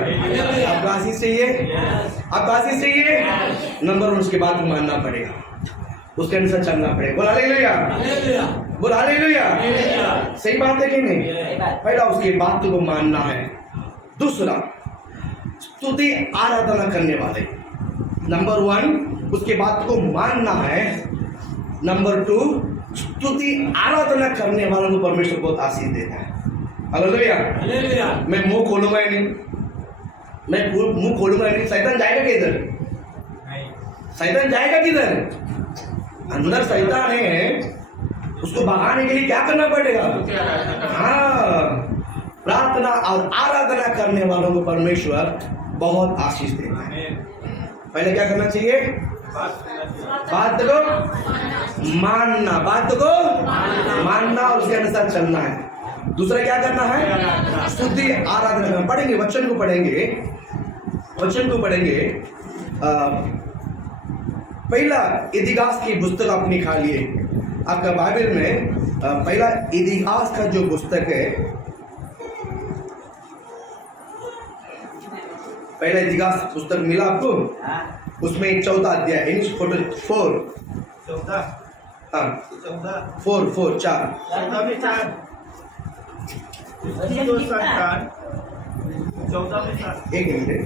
आपको आशीष चाहिए? आपको आशीष चाहिए? नंबर 1 उसके बाद मानना पड़ेगा, उसके अनुसार चलना पड़ेगा। बोल हालेलुया, बोल हालेलुया। सही बात है कि नहीं? पहला उसकी बात को मानना है। दूसरा, स्तुति आराधना करने वाले। नंबर 1 उसके बात को मानना है। नंबर 2 स्तुति आराधना करने वालों को परमेश्वर बहुत आशीष देता है। हालेलुया। मैं मुंह खोलूंगा ही नहीं, मैं मुंह खोलूंगा ही नहीं। शैतान जाएगा किधर? शैतान जाएगा किधर? अंदर शैतान है, उसको भगाने के लिए क्या करना पड़ेगा? हाँ, प्रार्थना और आराधना करने वालों को परमेश्वर बहुत आशीष देता है। पहले क्या करना चाहिए? बात को मानना, बात को मानना और उसके अनुसार चलना है। दूसरा क्या करना है? स्तुति आराधना करना। पढ़ेंगे, वचन को पढ़ेंगे, वचन को पढ़ेंगे। पहला इतिहास की पुस्तक आप निकालिए आपका बाइबल में। पहला इतिहास का जो पुस्तक है, पहला इतिहास पुस्तक मिला आपको, उसमें 14 अध्याय, इंग्लिश 4, 4 एक मिनट,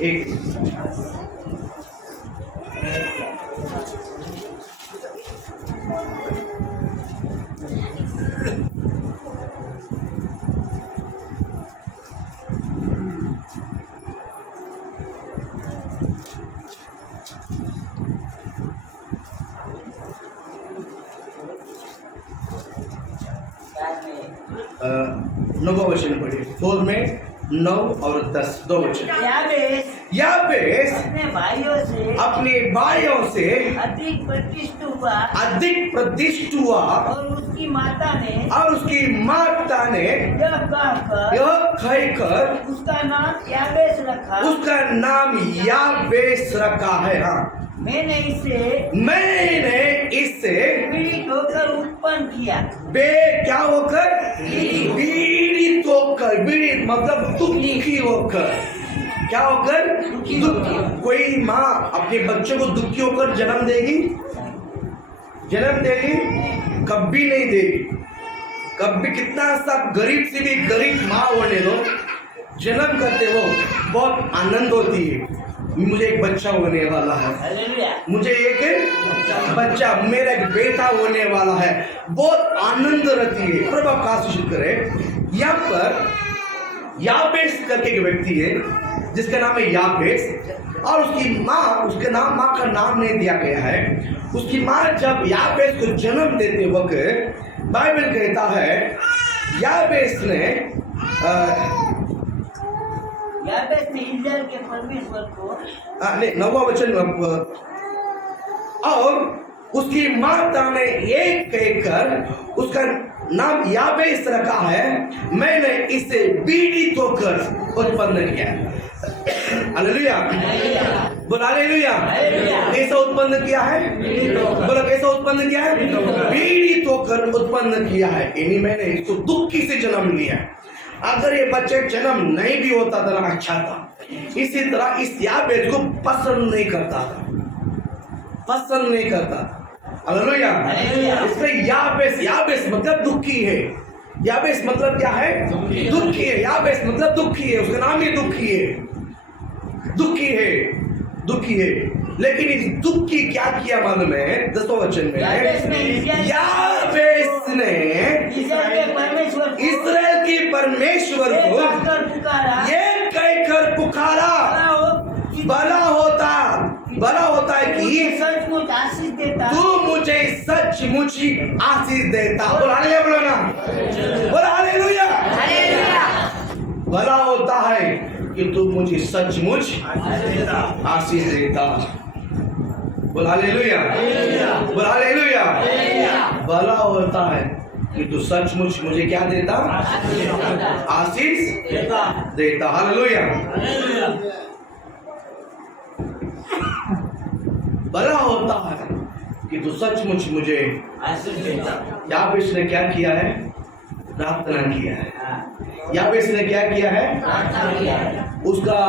एक नौवा वचन पढ़िए। 4 में 9 और 10 दो वचन। याबेस याबेस अपने भाइयों से अपने भाइयों से अधिक प्रतिष्ठित हुआ अधिक प्रतिष्ठित हुआ और उसकी माता ने और उसकी माता ने यह कहकर यह कहकर उसका नाम याबेस रखा, उसका नाम याबेस रखा है। हाँ, मैंने इससे पीड़ित होकर उत्पन्न किया। क्या होकर? पीड़ित होकर। पीड़ित मतलब दुखी होकर। क्या होकर? दुखी। कोई माँ अपने बच्चों को दुखी होकर जन्म देगी? जन्म देगी? कभी नहीं देगी। कभी कितना सा गरीब से भी गरीब माँ होने दो, जन्म करते हो बहुत आनंद होती है। मुझे एक बच्चा होने वाला है, हालेलुया। मुझे एक बच्चा, मेरा एक बेटा होने वाला है, बहुत आनंद रहती है। प्रभु आपका आशीष करे। यहाँ पर याबेस करके एक व्यक्ति है जिसका नाम है याबेस, और उसकी माँ, उसके नाम, माँ का नाम नहीं दिया गया है। उसकी माँ जब याबेस को जन्म देते वक्त बाइबल कहता है याबेस ने याबेस ने इस्राएल के परमेश्वर को नहीं, 9वां वचन। और उसकी माता ने ये कहकर उसका नाम याबेस रखा है, मैंने इसे पीड़ित होकर उत्पन्न किया। हालेलुया, बोल हालेलुया। कैसा उत्पन्न किया है? बोलो कैसा उत्पन्न किया है? पीड़ित होकर उत्पन्न किया है, यानी मैंने इसको दुखी से जन्म लिया है। अगर ये बच्चे जन्म नहीं भी होता तो अच्छा था। इसी तरह इस याबेस को पसंद नहीं करता था, पसंद नहीं करता। हालेलुया। इसलिए याबेस मतलब दुखी है। याबेस मतलब क्या है? दुखी है। याबेस मतलब दुखी है, उसका नाम ही दुखी है। दुखी है, दुखी है। लेकिन इस दुख की क्या किया मालूम है? 10वां वचन में याबेस ने इस्राएल के परमेश्वर को ये कहकर पुकारा, भला होता है कि सचमुच आशीष देता, तू मुझे सचमुच आशीष देता। बोल हालेलुया, बोलो ना, बोल हालेलुया। भला होता है कि तू मुझे सचमुच आशीष देता। बोल हालेलुया, बोल हालेलुया। भला होता है कि तू सचमुच मुझे क्या देता? आशीष देता। हालेलुया। भला होता है कि तू सचमुच मुझे आशीष देता। याबेस ने क्या किया है? प्रार्थना किया है। याबेस ने क्या किया है? उसका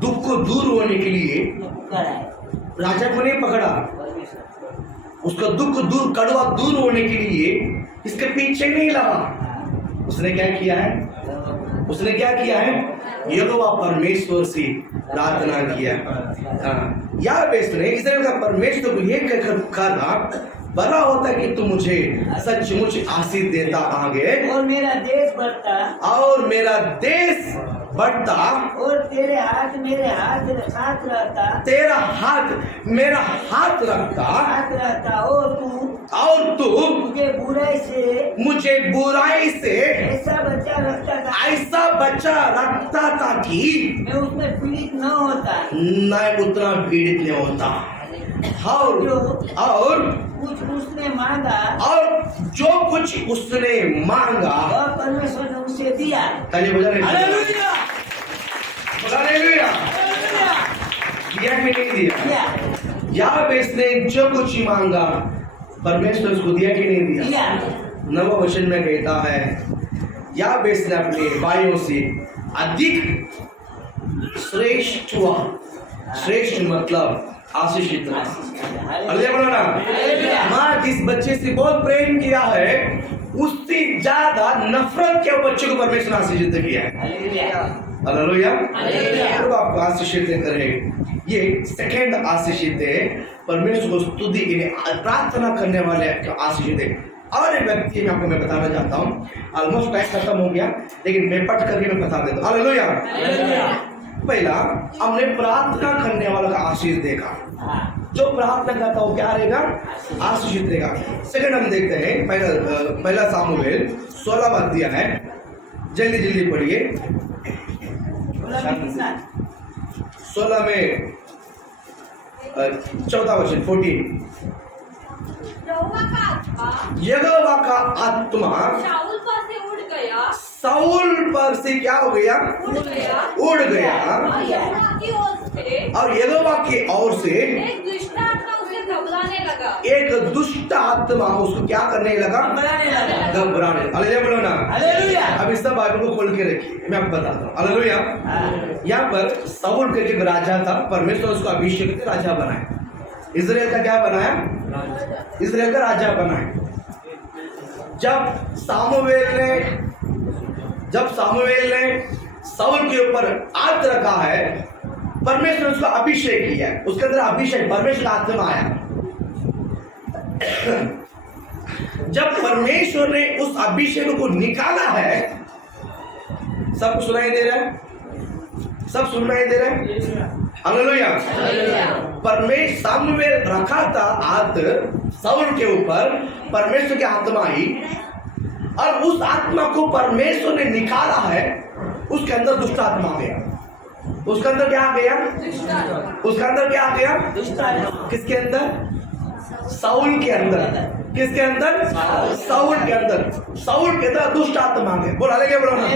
दुख को दूर होने के लिए राजा को नहीं पकड़ा, उसका दुख दूर, कड़वा दूर होने के लिए इसके पीछे नहीं लगा। उसने क्या किया है? उसने क्या किया है? यहोवा परमेश्वर से प्रार्थना किया। याबेस ने इस्राएल का परमेश्वर को ये कहकर पुकारा, भला होता कि तू मुझे सचमुच आशीष देता आगे, और मेरा देश बढ़ता, और मेरा देश बढ़ता, और तेरे हाथ मेरे हाथ साथ रहता, तेरा हाथ मेरा हाथ रखता, और तू मुझे बुराई से ऐसा बच्चा रखता था कि मैं उसमें पीड़ित न होता, मैं उतना पीड़ित नहीं होता। और कुछ उसने मांगा, और जो कुछ उसने मांगा वह परमेश्वर ने उसे दिया। Hallelujah, hallelujah. दिया कि नहीं दिया? याबेस ने जो कुछ मांगा परमेश्वर उसको दिया कि नहीं दिया? 9वां वचन में कहता है याबेस ने अपने भाइयों से अधिक श्रेष्ठ हुआ। श्रेष्ठ मतलब आशीषित। हालेलुया बोलो ना। माँ जिस बच्चे से बहुत प्रेम किया है उससे ज्यादा नफरत के बच्चे को परमेश्वर आशीषित किया है। हालेलुया। तो आपको आशीषित करे। ये सेकंड आशीषित है, परमेश्वर को स्तुति के लिए प्रार्थना करने वाले आशीषित है। और एक व्यक्ति में आपको मैं बताना चाहता हूँ, ऑलमोस्ट टाइम खत्म हो गया लेकिन मैं पढ़ करके मैं बता देता हूँ। हालेलुया। पहला हमने प्रार्थना करने वाला का आशीष देखा, जो प्रार्थना करता हो क्या रहेगा? आशीषित रहेगा। सेकंड हम देखते हैं पहला सामुएल 16वां अध्याय है, जल्दी जल्दी पढ़िए। बोला भी कितना 16 में 14 वचन 14। यहोवा का आत्मा यहोवा का आत्मा शाऊल पर से उड़ गया साउल पर से क्या हो गया? उड़ गया उड़ गया। और यहोवा की ओर से और यहोवा की ओर से एक दुष्ट आत्मा उसे घबराने लगा। एक दुष्ट आत्मा उसको क्या करने लगा? बनाने लगा घबराने। हालेलुया बोलो ना। हालेलुया अब इस सब बाइबल को खोल के रखिए, मैं आपको बताता हूँ। हालेलुया। यहाँ पर साउल करके एक राजा था, परमेश्वर उसको अभिषेक करके राजा बनाया। इजराइल का क्या बनाया? इजराइल का राजा बनाया। जब सामुएल ने साउल के ऊपर हाथ रखा है, परमेश्वर ने उसका अभिषेक किया है। उसके अंदर अभिषेक परमेश्वर का आत्मा आया। जब परमेश्वर ने उस अभिषेक को निकाला है, सबको सुनाई दे रहा है? सब सुनाई दे रहा है? हालेलुया। परमेश्वर सामुएल रखा था हाथ साउल के ऊपर, परमेश्वर की आत्मा आई, और उस आत्मा को परमेश्वर ने निकाला है। उसके अंदर दुष्ट आत्मा आ गया। उसके अंदर क्या आ गया? उसके अंदर क्या आ गया? किसके अंदर? साउल के अंदर। किसके अंदर? साउल के अंदर। साउल के अंदर दुष्ट आत्मा आ गया। बोल हालेलुया बोलो ना।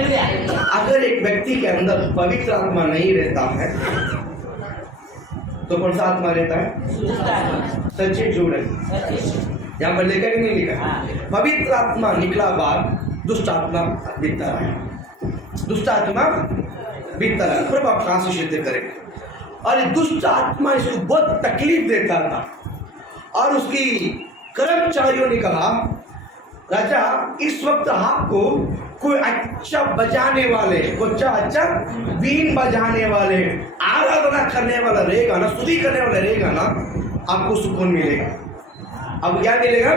अगर एक व्यक्ति के अंदर पवित्र आत्मा नहीं रहता है तो कौन सा आत्मा रहता है? सच्चे झूठ है। यहाँ पर लिखा कि नहीं लिखा? पवित्र आत्मा निकला बाद दुष्ट आत्मा बीतता है। दुष्ट आत्मा बीतता है। प्रभु आप कहाँ से सिद्ध करें? और ये दुष्ट आत्मा इसको बहुत तकलीफ देता था, और उसकी कर्मचारियों ने कहा, राजा इस वक्त आपको कोई अच्छा बजाने वाले, कोई अच्छा बीन बजाने वाले, आराधना करने वाला रहेगा ना, स्तुति करने वाला रहेगा ना, आपको सुकून मिलेगा। अब क्या मिलेगा?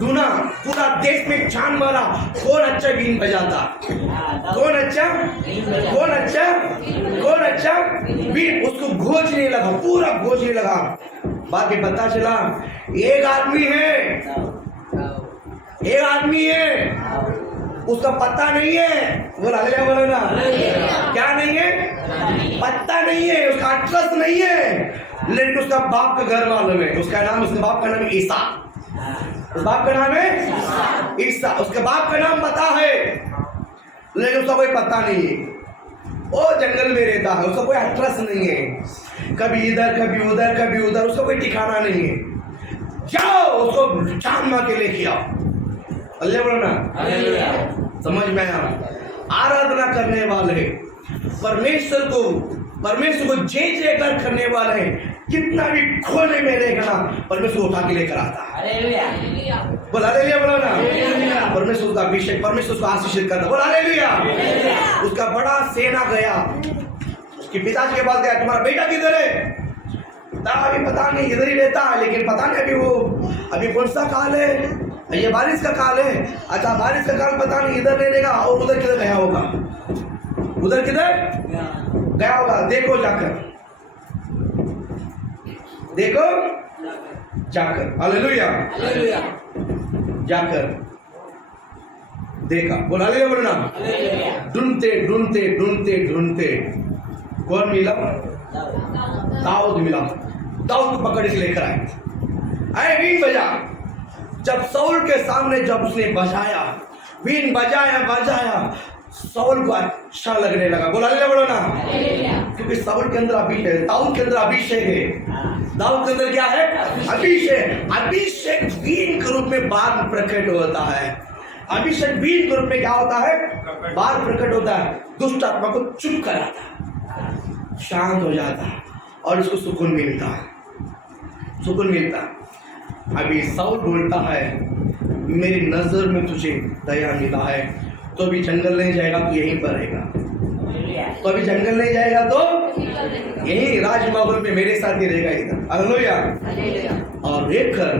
दूना। पूरा देश में छान मारा, कौन अच्छा बीन बजाता, कौन अच्छा बीन, उसको घोंचने लगा, पूरा घोंचने लगा। बाद में पता चला एक आदमी है, उसका पता नहीं है। बोला हालेलुया बोलो ना। क्या नहीं है? पता नहीं है, उसका एड्रेस नहीं है, लेकिन उसका बाप का घर मालूम है। उसका बाप का नाम ईसा। उस बाप का नाम है ईसा। उसके बाप का नाम पता है, लेकिन उसका कोई पता नहीं है। वो जंगल में रहता है, उसका कोई एड्रेस नहीं है। कभी इधर कभी उधर, उसका कोई ठिकाना नहीं है। जाओ उसको चांद मार के लेके आओ। अल्लाह बोलो ना। समझ में आया? आराधना करने वाले परमेश्वर को जय जयकार करने वाले हैं, कितना भी खोने में रहेगा ना, परमेश्वर उठा के लेकर आता है। बोल हालेलुया बोलो ना। परमेश्वर का अभिषेक, परमेश्वर को आशीषित करता। बोल हालेलुया। उसका बड़ा सेना गया, उसके पिताजी के पास गया, तुम्हारा बेटा किधर है? अभी पता नहीं, इधर ही रहता है, लेकिन पता नहीं अभी कौन सा काल है, ये बारिश का काल है। अच्छा बारिश का काल पता नहीं, इधर नहीं रहेगा, और उधर किधर गया होगा, उधर किधर गया होगा। देखो जाकर हालेलुया जाकर देखा। बोल हालेलुया बोलो ना। ढूंढते कौन मिला? दाऊद मिला। दाऊद को पकड़ के लेकर आए बीन बजा। जब साउल के सामने जब उसने बजाया, बीन बजाया, साउल को अच्छा लगने लगा। बोला हालेलुया बोलो ना। क्योंकि साउल के अंदर अभिषेक है, दाऊद के अंदर अभिषेक है। दाऊद के अंदर क्या है? अभिषेक बीन के रूप में बाहर प्रकट होता है। अभिषेक बीन के रूप में क्या होता है? बाहर प्रकट होता है। दुष्ट आत्मा को चुप कराता है, शांत हो जाता है, और उसको सुकून मिलता है। अभी साउल बोलता है, मेरी नजर में तुझे दया मिला है, तो अभी जंगल नहीं जाएगा तो यहीं पर रहेगा। तो अभी जंगल नहीं जाएगा तो यही राजमहल में मेरे साथ ही रहेगा इधर। हालेलुया। और देखकर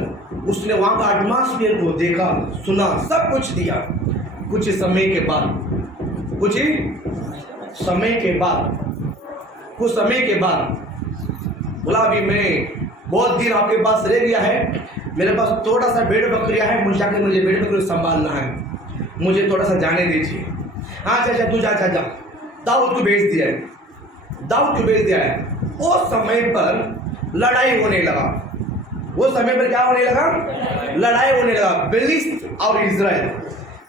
उसने वहां का एटमॉस्फेयर को देखा, सुना, सब कुछ दिया। कुछ समय के बाद बोला, अभी मैं बहुत दिन आपके पास रह गया है, मेरे पास थोड़ा सा भेड़ बकरियां है, मुझे भेड़ बकरी संभालना है, मुझे थोड़ा सा जाने दीजिए। हाँ चाचा तू जा। दाऊद को भेज दिया है, दाऊद को भेज दिया है। उस समय पर लड़ाई होने लगा, वो समय पर क्या होने लगा? लड़ाई होने लगा, बेलिस्त और इजराइल,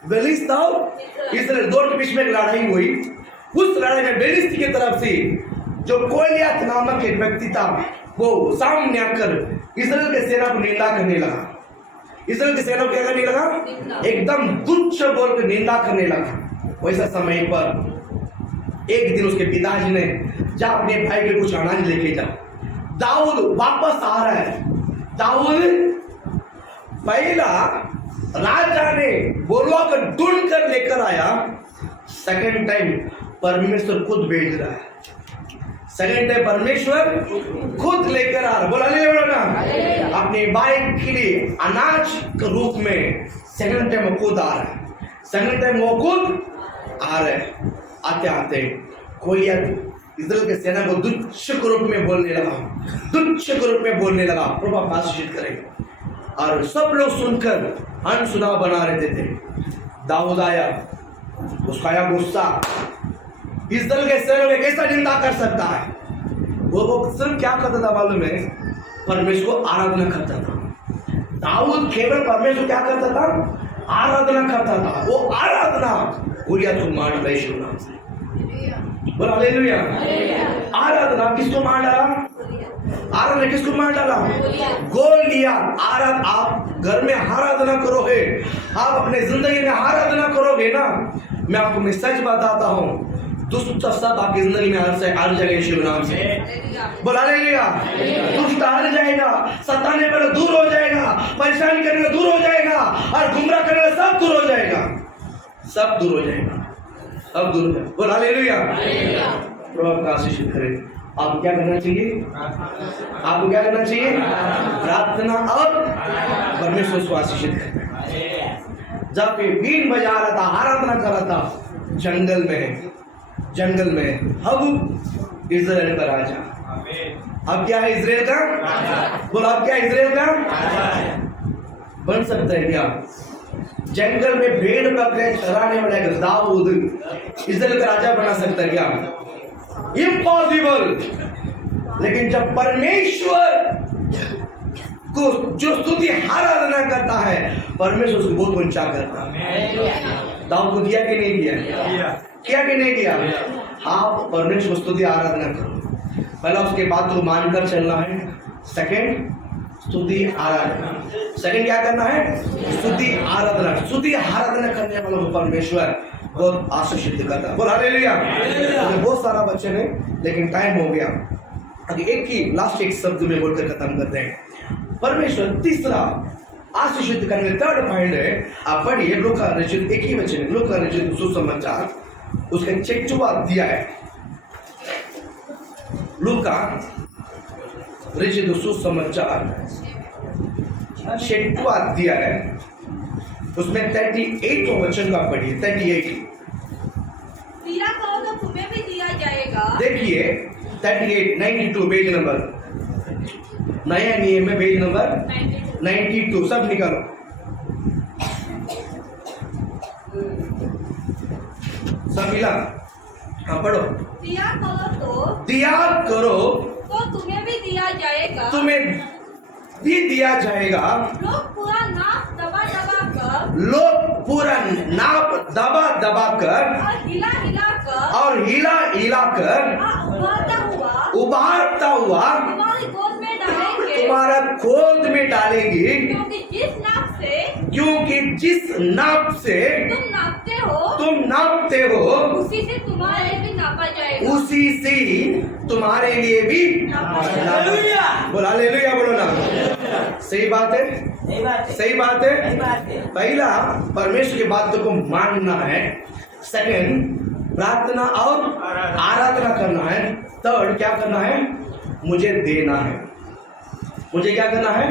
बेलिस्त और इजराइल दोनों के बीच में एक लड़ाई हुई। उस लड़ाई में बेलिस्त की तरफ से जो गोलियत नामक एक व्यक्ति था, वो सामने आकर इजराइल के सेना को निंदा करने लगा। इजराइल की सेना को क्या करने लगा? एकदम तुच्छ बोलकर निंदा करने लगा। वैसा समय पर एक दिन उसके पिताजी ने, जा अपने भाई के कुछ अनाज लेके जा। दाऊद वापस आ रहा है। दाऊद पहला राजा ने बोलवा कर ढूंढ कर लेकर आया, सेकंड टाइम परमेश्वर खुद भेज रहा है। सेकंड टाइम परमेश्वर खुद लेकर आ रहा। बोला ना, अपने भाई के लिए अनाज के रूप में सेकंड टाइम वो खुद आ रहा है। सेकंड टाइम वो खुद आ रहे। आते आते गोलियत इस्राएल के सेना को तुच्छ के रूप में बोलने लगा, तुच्छ के रूप में बोलने लगा। प्रभु आप आशीषित करें। और सब लोग सुनकर अनसुना बना रहते थे। दाऊद आया, उसका आया गुस्सा, इस्राएल के सेना में कैसा निंदा कर सकता है? वो सिर्फ क्या करता था मालूम है? परमेश्वर को आराधना करता था। दाऊद केवल परमेश्वर क्या करता था? आराधना करता था। वो आराधना गोलियत को मार डाला यीशु नाम से। बोला हालेलुया। आराधना किसको मार डाला? आराधना किसको मार डाला? गोलियत। आप घर में आराधना करोगे, आप अपने जिंदगी में आराधना करोगे ना, मैं आपको मैं सच बताता हूँ, दुष्ट सब आपकी जिंदगी में हर जाएगा यीशु नाम से। बोला हालेलुया। दुष्ट हार जाएगा, सताने पर दूर हो जाएगा, परेशान करने में दूर हो जाएगा, और गुमराह करने में सब दूर हो जाएगा, सब दूर हो जाएगा, सब दूर हो जाएगा। बोला हालेलुया। प्रभु आपका आशीषित करे। आपको क्या करना चाहिए? आपको क्या करना चाहिए? प्रार्थना और परमेश्वर को आशीषित करना। जब ये बीन बजा रहा था, आराधना कर रहा था जंगल में, जंगल में, अब इजराइल का राजा, अब क्या है? इजराइल का बोला, अब क्या इजराइल का बन सकता है क्या? जंगल में भेड़ बकरे चराने वाला दाऊद इजराइल का राजा बना सकता है क्या? इम्पॉसिबल। लेकिन जब परमेश्वर को जो स्तुति आराधना करता है, परमेश्वर उसको बहुत ऊंचा करता है। दाऊद को दिया कि नहीं दिया? किया कि नहीं किया? आप परमेश्वर को स्तुति आराधना करो। पहला उसके बाद तो मानकर चलना है, सेकंड स्तुति आराधना। सेकंड क्या करना है? स्तुति आराधना। स्तुति आराधना करने वालों को परमेश्वर बहुत आशीषित करता है। बोल हालेलुया। बहुत सारा वचन है, लेकिन टाइम हो गया। अभी एक ही लास्ट एक शब्द में बोलकर खत्म करते हैं। परमेश्वर तीसरा आशीषित करने, थर्ड पॉइंट है, आप पढ़िए लूका रचित, एक ही वचन है, लूका रचित सुसमाचार, उसका 6वां अध्याय है। लूका रचित सुसमाचार 6वां अध्याय है, उसमें 38 वचन का पढ़िए। 38 दिया कहो तो तुम्हें भी दिया जाएगा। देखिए 38 92 पेज नंबर, नया नियम में पेज नंबर 92, सब निकालो। सब मिला? हाँ पढ़ो। दिया करो तो तुम्हें भी दिया जाएगा, तुम्हें भी दिया जाएगा। लोग पूरा नाप दबा दबा कर, लोग पूरा नाप दबा दबा कर और हिला हिला कर, और हिला हिला कर उबारता हुआ तुम्हारी गोद में डालेंगे, तुम्हारा गोद में डालेंगे, क्योंकि जिस नाप से तुम नापते हो उसी से तुम्हारे लिए भी नापा जाएगा, उसी से तुम्हारे लिए भी हालेलुया। बोला हालेलुया, बोलो ना। सही बात है, सही बात है, सही बात है। सही बात है। पहला परमेश्वर की बातों को मानना है, सेकंड प्रार्थना और आराधना करना है, थर्ड क्या करना है? मुझे देना है। मुझे क्या करना है?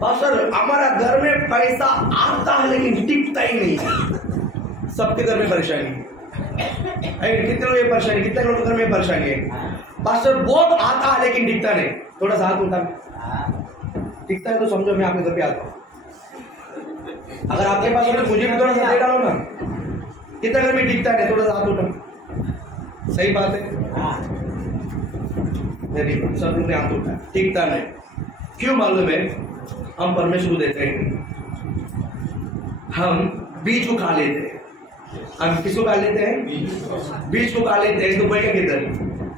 पास्टर हमारा घर में पैसा आता है लेकिन टिकता ही नहीं है। सबके घर में परेशानी है। कितने लोग परेशानी, कितने लोग घर में परेशानी है? पास्टर बहुत आता है लेकिन टिकता नहीं। थोड़ा सा हाथ उठा, टिकता है तो समझो मैं आपके घर पे आता हूँ। अगर आपके पास तो मुझे भी थोड़ा सा दे डालो ना। कितना घर में टिकता है? थोड़ा सा हाथ उठा। सही बात है? हाँ वेरी गुड, सब लोग ने हाथ उठाया, ठीक था नहीं? क्यों मालूम है? हम परमेश्वर को देते हैं, हम बीज को खा लेते हैं। हम किसको खा लेते हैं? बीज को खा लेते हैं, तो बोएगा किधर?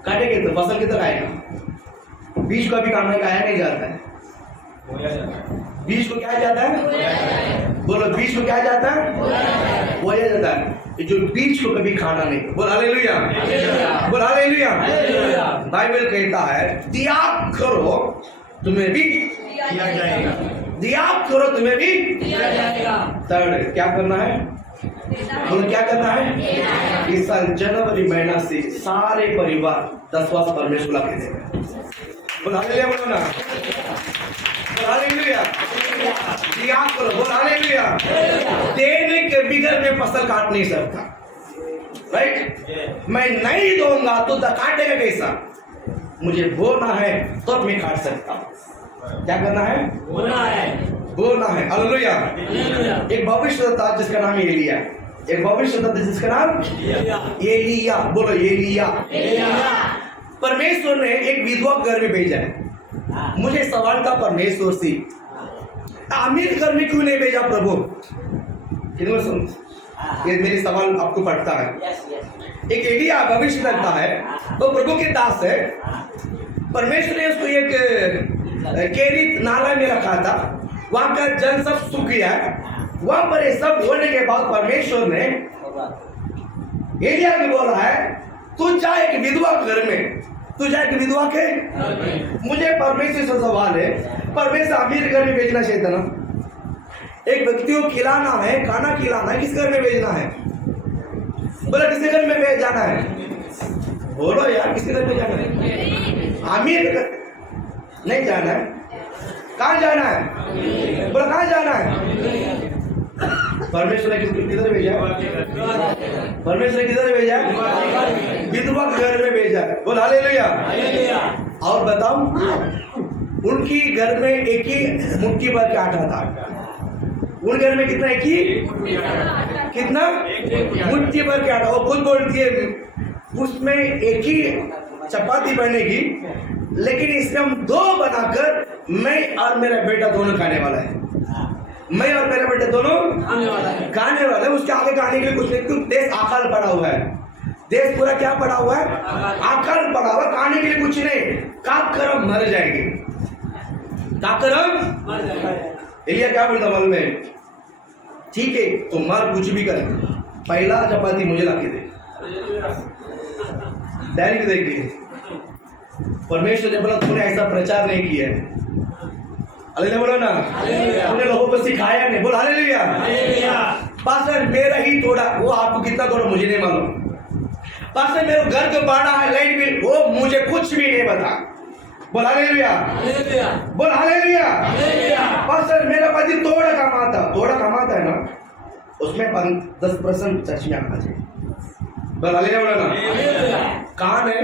काटेंगे तो फसल किधर आएगा? बीज को अभी काम में खाया नहीं जाता है। बीज को क्या जाता है? बोलो, बीज को क्या जाता है? बोया जाता है। जो बीज को कभी खाना नहीं। बोल हालेलुया, बोल हालेलुया। बाइबल कहता है त्याग करो तुम्हें भी किया जाएगा। त्याग करो तुम्हें भी। दिया जाएगा। थर्ड क्या करना है? बोलो क्या करना है? इस साल जनवरी महीना से सारे परिवार 10वां परमेश्वर ला के देगा। बोल हालेलुया, बोलो ना, बोल हालेलुया। त्याग करो, बोल हालेलुया। देने के बिगड़ में फसल काट नहीं सकता, राइट? मैं नहीं दूंगा तो काटेगा कैसा? मुझे बोना है तब मैं काट सकता हूं। क्या करना है? बोला है। बोलना है। हालेलुया। एक भविष्यद्वक्ता जिसका नाम एलिया, एक भविष्यद्वक्ता जिसका नाम एलिया। बोलो एलिया। परमेश्वर ने एक विधवा घर में भेजा है। मुझे सवाल था परमेश्वर से, अमीर घर में क्यों नहीं भेजा प्रभु? कितने सुन, ये मेरे सवाल आपको पड़ता है। Yes yes. एक एलिया भविष्यद्वक्ता है, वो प्रभु के दास है। परमेश्वर ने उसको एक केरित नाला में रखा था, वहां का जल सब सूख गया है। वहां पर ये सब होने के बाद परमेश्वर ने एलिया को बोला है, तू जा एक विधवा घर में, तू जा एक विधवा के। मुझे परमेश्वर से सवाल है, परमेश्वर अमीर घर में भेजना चाहिए था ना? एक व्यक्ति को खिलाना है, खाना खिलाना है, किस घर में भेजना है? बोला किसके घर में भेज जाना है? बोलो यार, किसके घर में जाना है? अमीर घर नहीं जाना है। कहाँ जाना है? बोला कहाँ जाना है? परमेश्वर ने किधर भेजा? परमेश्वर ने किधर भेजा? विधवा घर में भेजा। बोल हालेलुया। और बताओ, उनकी घर में एक ही मुट्ठी भर के आटा था। उन घर में कितना? एक ही कितना? मुट्ठी भर के आटा। वो खुद बोलती है उसमें एक ही चपाती बनेगी, लेकिन इसमें हम 2 बनाकर मैं और मेरा बेटा दोनों खाने वाला है। मैं और मेरा बेटा दोनों खाने वाला है। उसके आगे खाने के लिए कुछ नहीं, क्योंकि देश आकाल पड़ा हुआ है। देश पूरा क्या पड़ा हुआ है? आकाल पड़ा हुआ। खाने के लिए कुछ नहीं, काट कर हम मर जाएंगे। काट कर हम एलिया क्या बोलता मालूम है? ठीक है तो मर, कुछ भी कर, पहला चपाती मुझे लाके दे। डायरेक्ट देखिए, परमेश्वर ने बोला तूने ऐसा प्रचार नहीं किया है। हालेलुया बोलो ना, तूने लोगों को सिखाया नहीं। बोल हालेलुया। पास्टर मेरा ही तोड़ा, वो आपको कितना तोड़ा मुझे नहीं मालूम। पास्टर मेरे घर को बाढ़ा है, लाइट बिल, वो मुझे कुछ भी नहीं बता। बोल हालेलुया, बोल हालेलुया। पास्टर मेरा पति तोड़ा कमाता है ना, उसमें 10% चर्च में आना चाहिए। बोल हालेलुया बोलो ना। कान है,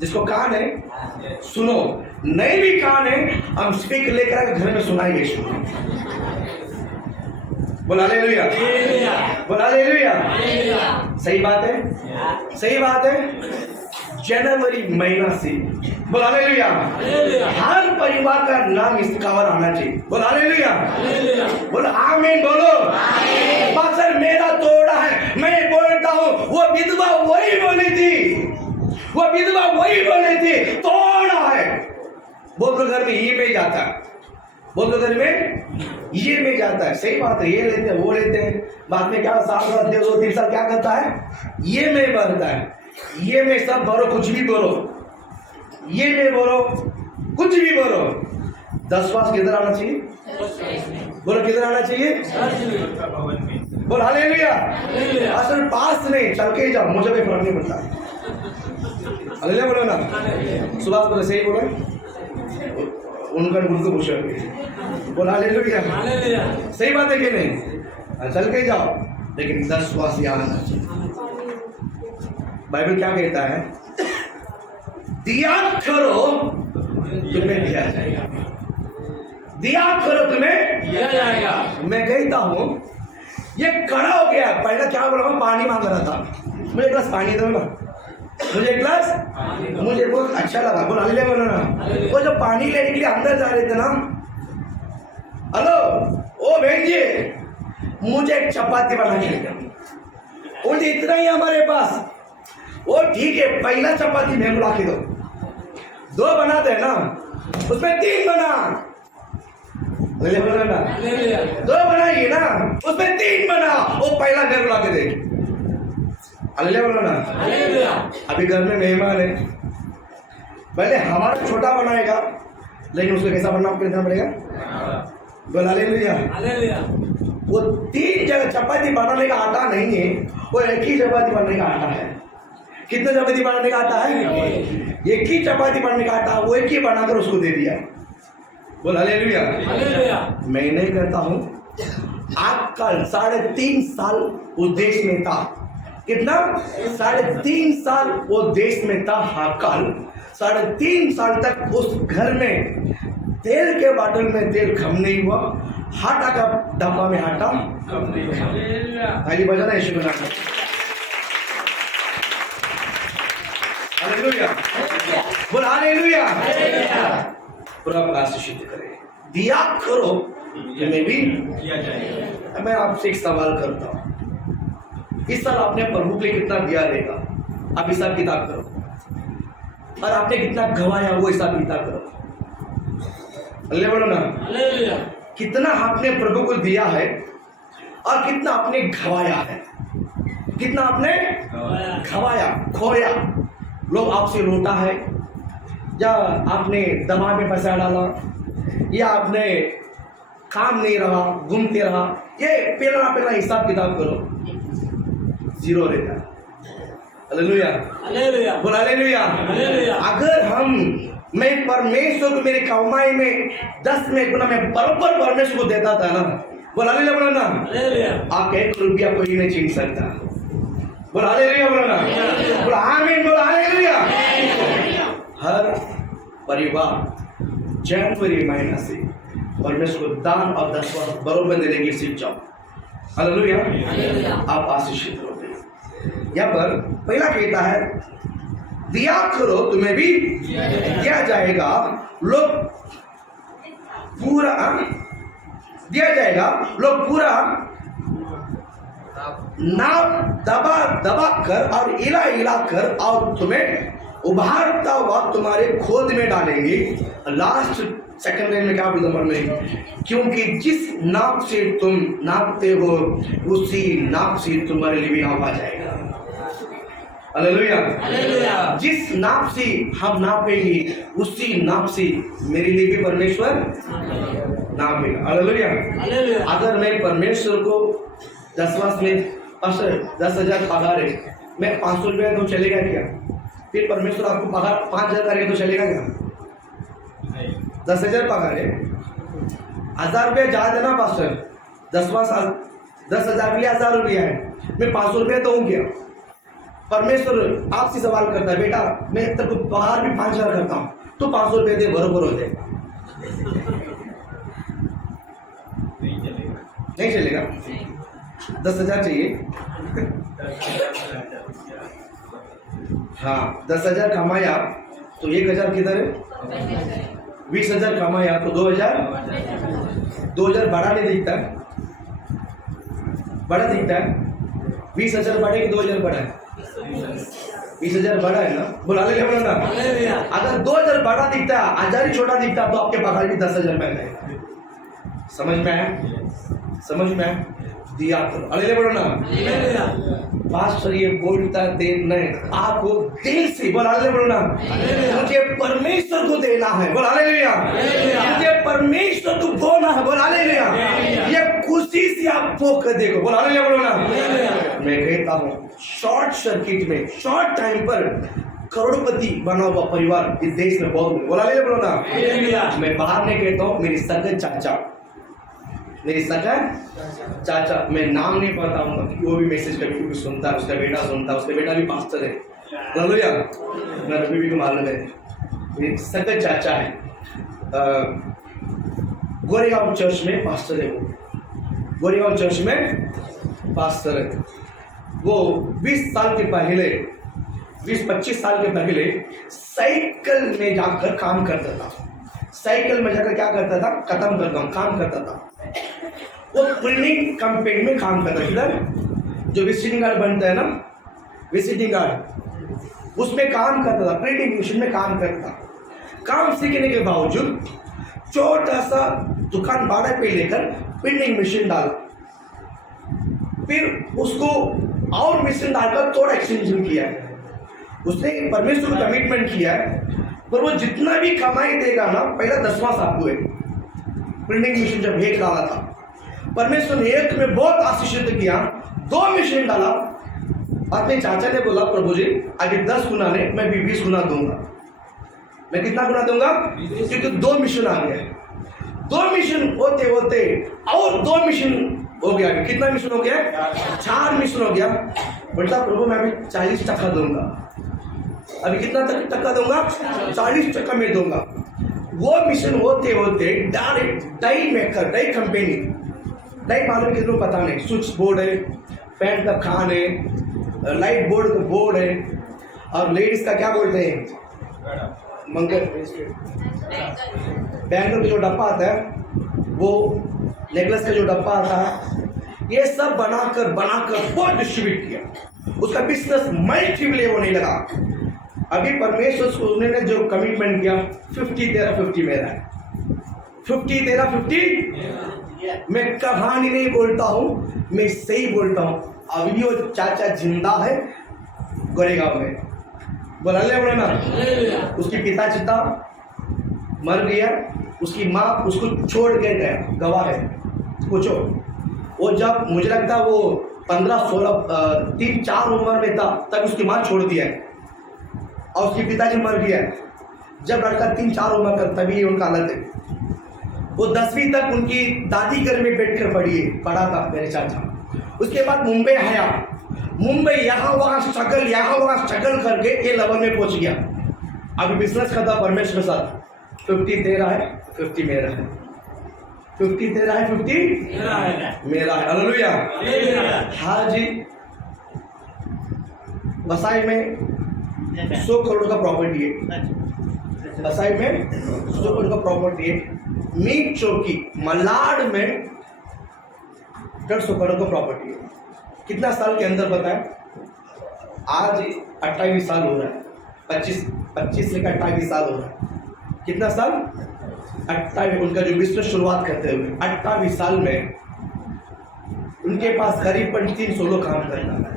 जिसको कान है सुनो, नहीं भी कान है हम स्पीकर लेकर घर में सुनाएंगे। बोल हालेलुया, बोल हालेलुया। सही बात है, सही बात है। जनवरी महीना से बोल हालेलुया, हर परिवार का नाम इस कवर आना चाहिए। बोल हालेलुया, बोल आमीन बोलो। पास्टर मेरा तोड़ा है, मैं बोलता हूँ वो विधवा वही बोली थी, वो विधवा वही बोली थी, तोड़ा है। बोल तो घर में ये में जाता है, बोल तो घर में ये में जाता है। सही बात है, ये लेते हैं वो लेते हैं, बाद में क्या साल 2-3 साल क्या करता है? ये में भरता है। ये में सब बोलो, कुछ भी बोलो, ये में बोलो, कुछ भी बोलो। 10वां किधर आना चाहिए? बोलो किधर आना चाहिए? बोल हालेलुया। असल पास नहीं, चल के जाओ, मुझे कोई फर्क नहीं पड़ता। हालेलुया बोलो ना, सुबह बोलो, सही बोलो, उनका गुरु को पूछो। बोल हालेलुया, सही बात है कि नहीं? चल के जाओ, लेकिन 10वां से आना चाहिए। बाइबल क्या कहता है? दिया करो तुम्हें दिया जाएगा, दिया करो तुम्हें दिया जाएगा। मैं कहता हूं ये खड़ा हो गया, पहले क्या बोला, मैं पानी मांग रहा था, मुझे एक गिलास पानी दो ना। मुझे एक गिलास, मुझे बहुत अच्छा लगा। बोल हालेलुया बोलो ना। वो जो पानी लेने के लिए अंदर जा रहे थे ना, हेलो ओ बहन जी, मुझे एक चपाती बना के दो। बोलते इतना ही हमारे पास। वो ठीक है, पहला चपाती मैं ला के दो, 2 बनाते हैं ना, उसमें 3 बना, बोलो ना, 2 बनाइए ना, उसमें 3 बना, वो पहला मैं ला के दे। हालेलुया बोलो ना। अभी घर में मेहमान है, पहले हमारा छोटा बनाएगा, लेकिन उसको कैसा बनना देना पड़ेगा। बोल हालेलुया। वो 3 जगह चपाती बनाने का आटा नहीं है, वो एक ही चपाती बनाने का आटा है। कितने चपाती बनाने का आटा है? एक ही चपाती बनाने का आटा, वो एक ही बनाकर उसको दे दिया। बोल हालेलुया। मैं नहीं कहता हूं, आजकल 3.5 साल उस देश में था। कितना? 3.5 साल वो देश में था। हाकल 3.5 साल तक उस घर में तेल के बाटल में तेल कम नहीं हुआ, आटा का डब्बा में आटा कम नहीं हुआ। ताली बजाना यीशु का नाम। हालेलुया। बोल हालेलुया। प्रभु आशीषित करे। दिया करो तुम्हें भी दिया जाएगा। मैं आपसे एक सवाल करता हूँ, इस साल आपने प्रभु के लिए कितना दिया रहेगा? आप हिसाब किताब करो, और आपने कितना गवाया वो हिसाब किताब करो। अल्ले बोलो ना। कितना आपने प्रभु को दिया है और कितना आपने गवाया है? कितना आपने गवाया, खोया? लोग आपसे लूटा है, या आपने दबाव में फंसा डाला, या आपने काम नहीं रहा, घूमते रहा, ये पहला हिसाब किताब करो, 0 रहता है। हालेलुया। बोल हालेलुया। अगर मैं परमेश्वर को मेरी कमाई में 10 में गुना मैं बराबर परमेश्वर को देता था ना, बोल हालेलुया बोलो ना, आप 1 रुपया कोई नहीं छीन सकता। बोल हालेलुया बोलो ना। बोल आमीन। बोल हालेलुया। हर परिवार जनवरी महीना से परमेश्वर को दान और 10वां बराबर देने की सीख जाओ। हालेलुया। आप आशीषित होते। यहाँ पर पहला कहता है, दिया करो तुम्हें भी दिया जाएगा, लोग पूरा दिया जाएगा, लोग पूरा नाव दबा कर और इला कर और तुम्हें उभारता हुआ तुम्हारे खोद में डालेंगे। लास्ट सेकंड लाइन में क्या बोलता में, क्योंकि जिस नाप से तुम नापते हो उसी नाप से तुम्हारे लिए भी नाप आ जाएगा। हालेलुया। जिस नाप से हम नापेंगे उसी नाप से मेरे लिए भी परमेश्वर नापेगा। हालेलुया। अगर मैं परमेश्वर को 10 वर्ष में 10,000 पगार है, मैं 500 रुपया तो चलेगा क्या? फिर परमेश्वर आपको पगार 5,000 करेगा तो चलेगा क्या? 10,000 पगार है, 1,000 रुपया ज्यादा ना पास्टर, 10वां साल 10,000 के लिए 1,000 रुपया है, मैं 500 रुपया तो हूँ क्या? परमेश्वर आपसे सवाल करता है, बेटा मैं तब पगार भी 5,000 करता हूँ, तो 500 रुपये दे, बरोबर हो जाएगा। नहीं चलेगा। 10,000 चाहिए। हाँ, 10,000 कमाया तो 1,000 किधर है? 20,000 कमाया तो 2,000 बड़ा नहीं दिखता है, बड़ा दिखता है। 20,000 बड़े कि 2,000 बड़ा है? 20,000 बड़ा है ना। बोला ना। अगर 2,000 बड़ा दिखता है, 1,000 ही छोटा दिखता तो आपके पगार भी 10,000 में आएगा। समझ में आया? समझ में आया? दिया करो। अरे बोलो ना। पास्टर ये बोलता देर नहीं, आपको दिल से बोला बोलो ना, मुझे परमेश्वर को देना है। बोला हालेलुया। मुझे परमेश्वर को बोलना है। बोला हालेलुया। ये खुशी से आप वो कर देखो। बोला हालेलुया बोलो ना। मैं कहता हूँ शॉर्ट सर्किट में शॉर्ट टाइम पर करोड़पति बना हुआ परिवार इस देश में बहुत। बोला हालेलुया बोलो ना। मैं बाहर नहीं कहता हूँ, मेरी सगे चाचा, मेरी सगा चाचा, मैं नाम नहीं पता हूँ, वो भी मैसेज कभी कभी सुनता है, उसका बेटा सुनता है, उसका बेटा भी पास्टर है। हालेलुया। मैं रवि भी मालूम है, मेरी सगा चाचा है, गोरेगांव चर्च में पास्टर है। वो गोरेगांव चर्च में पास्टर है। वो 20 साल के पहले 20-25 साल के पहले साइकिल में जाकर काम करता था। साइकिल में जाकर क्या करता था? खत्म करता हूँ, काम करता था। वो प्रिंटिंग कंपनी में काम करता था। किधर? जो विजिटिंग कार्ड बनता है ना, विजिटिंग कार्ड, उसमें काम करता था। प्रिंटिंग मशीन में काम करता था। काम सीखने के बावजूद छोटा सा दुकान भाड़े पे लेकर प्रिंटिंग मशीन डाला, फिर उसको और मशीन डालकर थोड़ा एक्सटेंशन किया। उसने परमेश्वर को कमिटमेंट किया है, पर वो जितना भी कमाई देगा ना, पहला 10वां साल हुए प्रिंटिंग मशीन जब एक डाला था, परमेश्वर ने एक में बहुत आशीषित किया, 2 मशीन डाला। अपने चाचा ने बोला, प्रभु जी आगे 10 गुना ने, मैं भी 20 गुना दूंगा। मैं कितना गुना दूंगा? क्योंकि 2 मिशन आ गए। 2 मिशन होते होते और 2 मिशन हो गया। कितना मिशन हो गया? 4 मिशन हो गया। बोलता प्रभु मैं अभी 40% दूंगा। अभी कितना टक्का दूंगा? 40% में दूंगा। वो मिशन होते होते dye maker, dye company, dye मालूम किसी को पता नहीं, स्विच बोर्ड है, फैन का खान है, लाइट बोर्ड का बोर्ड है, और लेडीज का क्या बोलते हैं? मंगल बैंगल का जो डब्बा आता है, वो नेकलेस का जो डब्बा आता है, ये सब बनाकर बहुत डिस्ट्रीब्यूट किया। उसका बिजनेस मल्टीप्लाई होने लगा। अभी परमेश्वर ने जो कमिटमेंट किया, 50 तेरा 50 मेरा है, 50 तेरा 50। मैं कहानी नहीं बोलता हूँ, मैं सही बोलता हूँ। अभी भी वो चाचा जिंदा है गोरेगांव में। बोला ना, उसकी पिता चिता मर गया, उसकी माँ उसको छोड़ के गया, गवाह है। पूछो, वो जब मुझे लगता वो 15-16 3-4 उम्र में था, तब उसकी माँ छोड़ दिया है और उसके पिताजी मर गया। जब लड़का 3-4 उम्र का, तभी उनका अलग है। वो 10वीं तक उनकी दादी घर में बैठकर पढ़ा था मेरे चाचा। उसके बाद मुंबई आया, मुंबई यहाँ वहाँ स्ट्रगल करके ये लेवल में पहुंच गया। अभी बिजनेस करता परमेश्वर के साथ। 50 तेरा है, 50 मेरा है, 50 तेरा है, 50 मेरा है। हालेलुया। हाँ जी, वसाई में 100 करोड़ का प्रॉपर्टी है। वसाई में 100 करोड़ का प्रॉपर्टी है। मीट चौकी मलाड में 150 करोड़ का प्रॉपर्टी है। कितना साल के अंदर पता है? आज 28 साल हो रहा है। 25 से 28 साल हो रहा है। कितना साल? 28। उनका जो बिजनेस शुरुआत करते हुए 28 साल में उनके पास करीब 300 लोग काम करता है।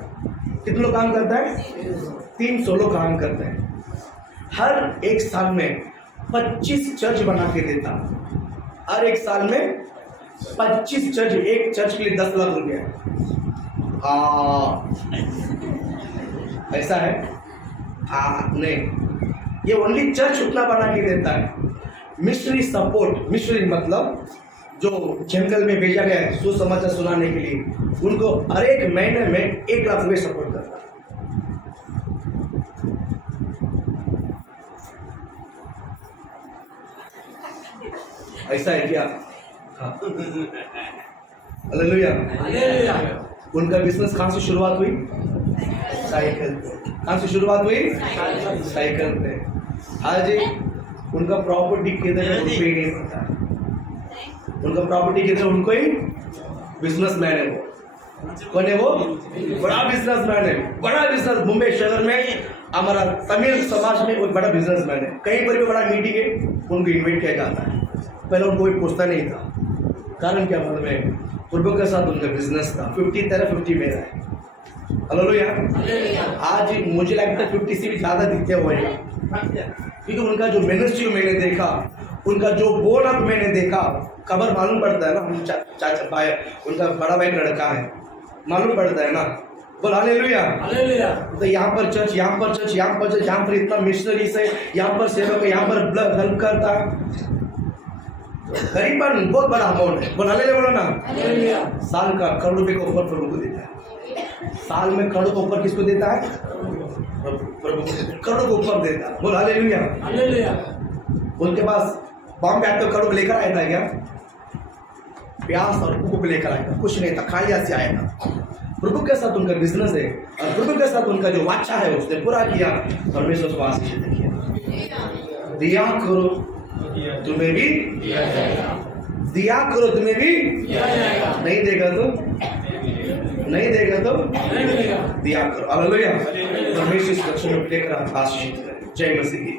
कितने लोग काम करता है? 300 लोग काम करते हैं। हर एक साल में 25 चर्च बना के देता। हर एक साल में 25 चर्च। एक चर्च के लिए 10 लाख रुपया। ऐसा है? हाँ नहीं, ये ओनली चर्च उतना बना के देता है। मिशनरी सपोर्ट, मिशनरी मतलब जो जंगल में भेजा गया है सुसमाचार सुनाने के लिए, उनको हर एक महीने में 1 लाख रुपये सपोर्ट करता है। ऐसा है क्या? हालेलुया। उनका बिजनेस कहाँ से शुरुआत हुई? साइकिल पे। कहाँ से शुरुआत हुई? साइकिल पे। आज उनका प्रॉपर्टी किधर है उनको ही नहीं पता। उनका प्रॉपर्टी किधर, उनको ही बिजनेसमैन है। वो कौन है? वो बड़ा बिजनेसमैन है। बड़ा बिजनेस मुंबई शहर में हमारा तमिल समाज में एक बड़ा बिजनेसमैन है। कहीं पर भी बड़ा मीटिंग है, उनको इन्वाइट किया जाता है। पहले उनको कोई पूछता नहीं था, कारण क्या? मतलब में प्रभु के साथ उनका बिजनेस था। 50 तेरा 50 मेरा है। हालेलुया। आज मुझे लगता है 50 से भी ज्यादा दिखते हुए, क्योंकि उनका जो मिनिस्ट्री मैंने देखा, उनका जो बोल अप मैंने देखा, खबर मालूम पड़ता है ना। हम चाचा भाई, उनका बड़ा भाई लड़का है, मालूम पड़ता है ना। बोल हालेलुया। तो यहाँ पर चर्च, यहाँ पर चर्च, यहाँ पर चर्च, यहाँ पर इतना मिशनरी से, यहाँ पर सेवक है, यहाँ पर ब्लड हेल्प करता है। करीबन बहुत बड़ा अमाउंट है। बोल हालेलुया, बोलो ना। साल का करोड़ रुपए को ऊपर प्रभु को देता है। साल में करोड़ को ऊपर किसको देता है? प्रभु करोड़ को ऊपर देता है। बोल हालेलुया। उनके पास बॉम्बे आते करोड़ लेकर आया था क्या? प्यास और भूख लेकर आया था? कुछ नहीं था, खाली हाथ से आया था। प्रभु के साथ उनका बिजनेस है और प्रभु के साथ उनका जो वाचा है उसने पूरा किया, परमेश्वर को आशीष किया। दिया करो तुम्हें भी दिया करो तुम्हें भी नहीं देगा तो नहीं देगा तो दिया करो। हालेलुया। परमेश्वर इस वचन को लेकर आप आशीषित करें। जय मसीह की।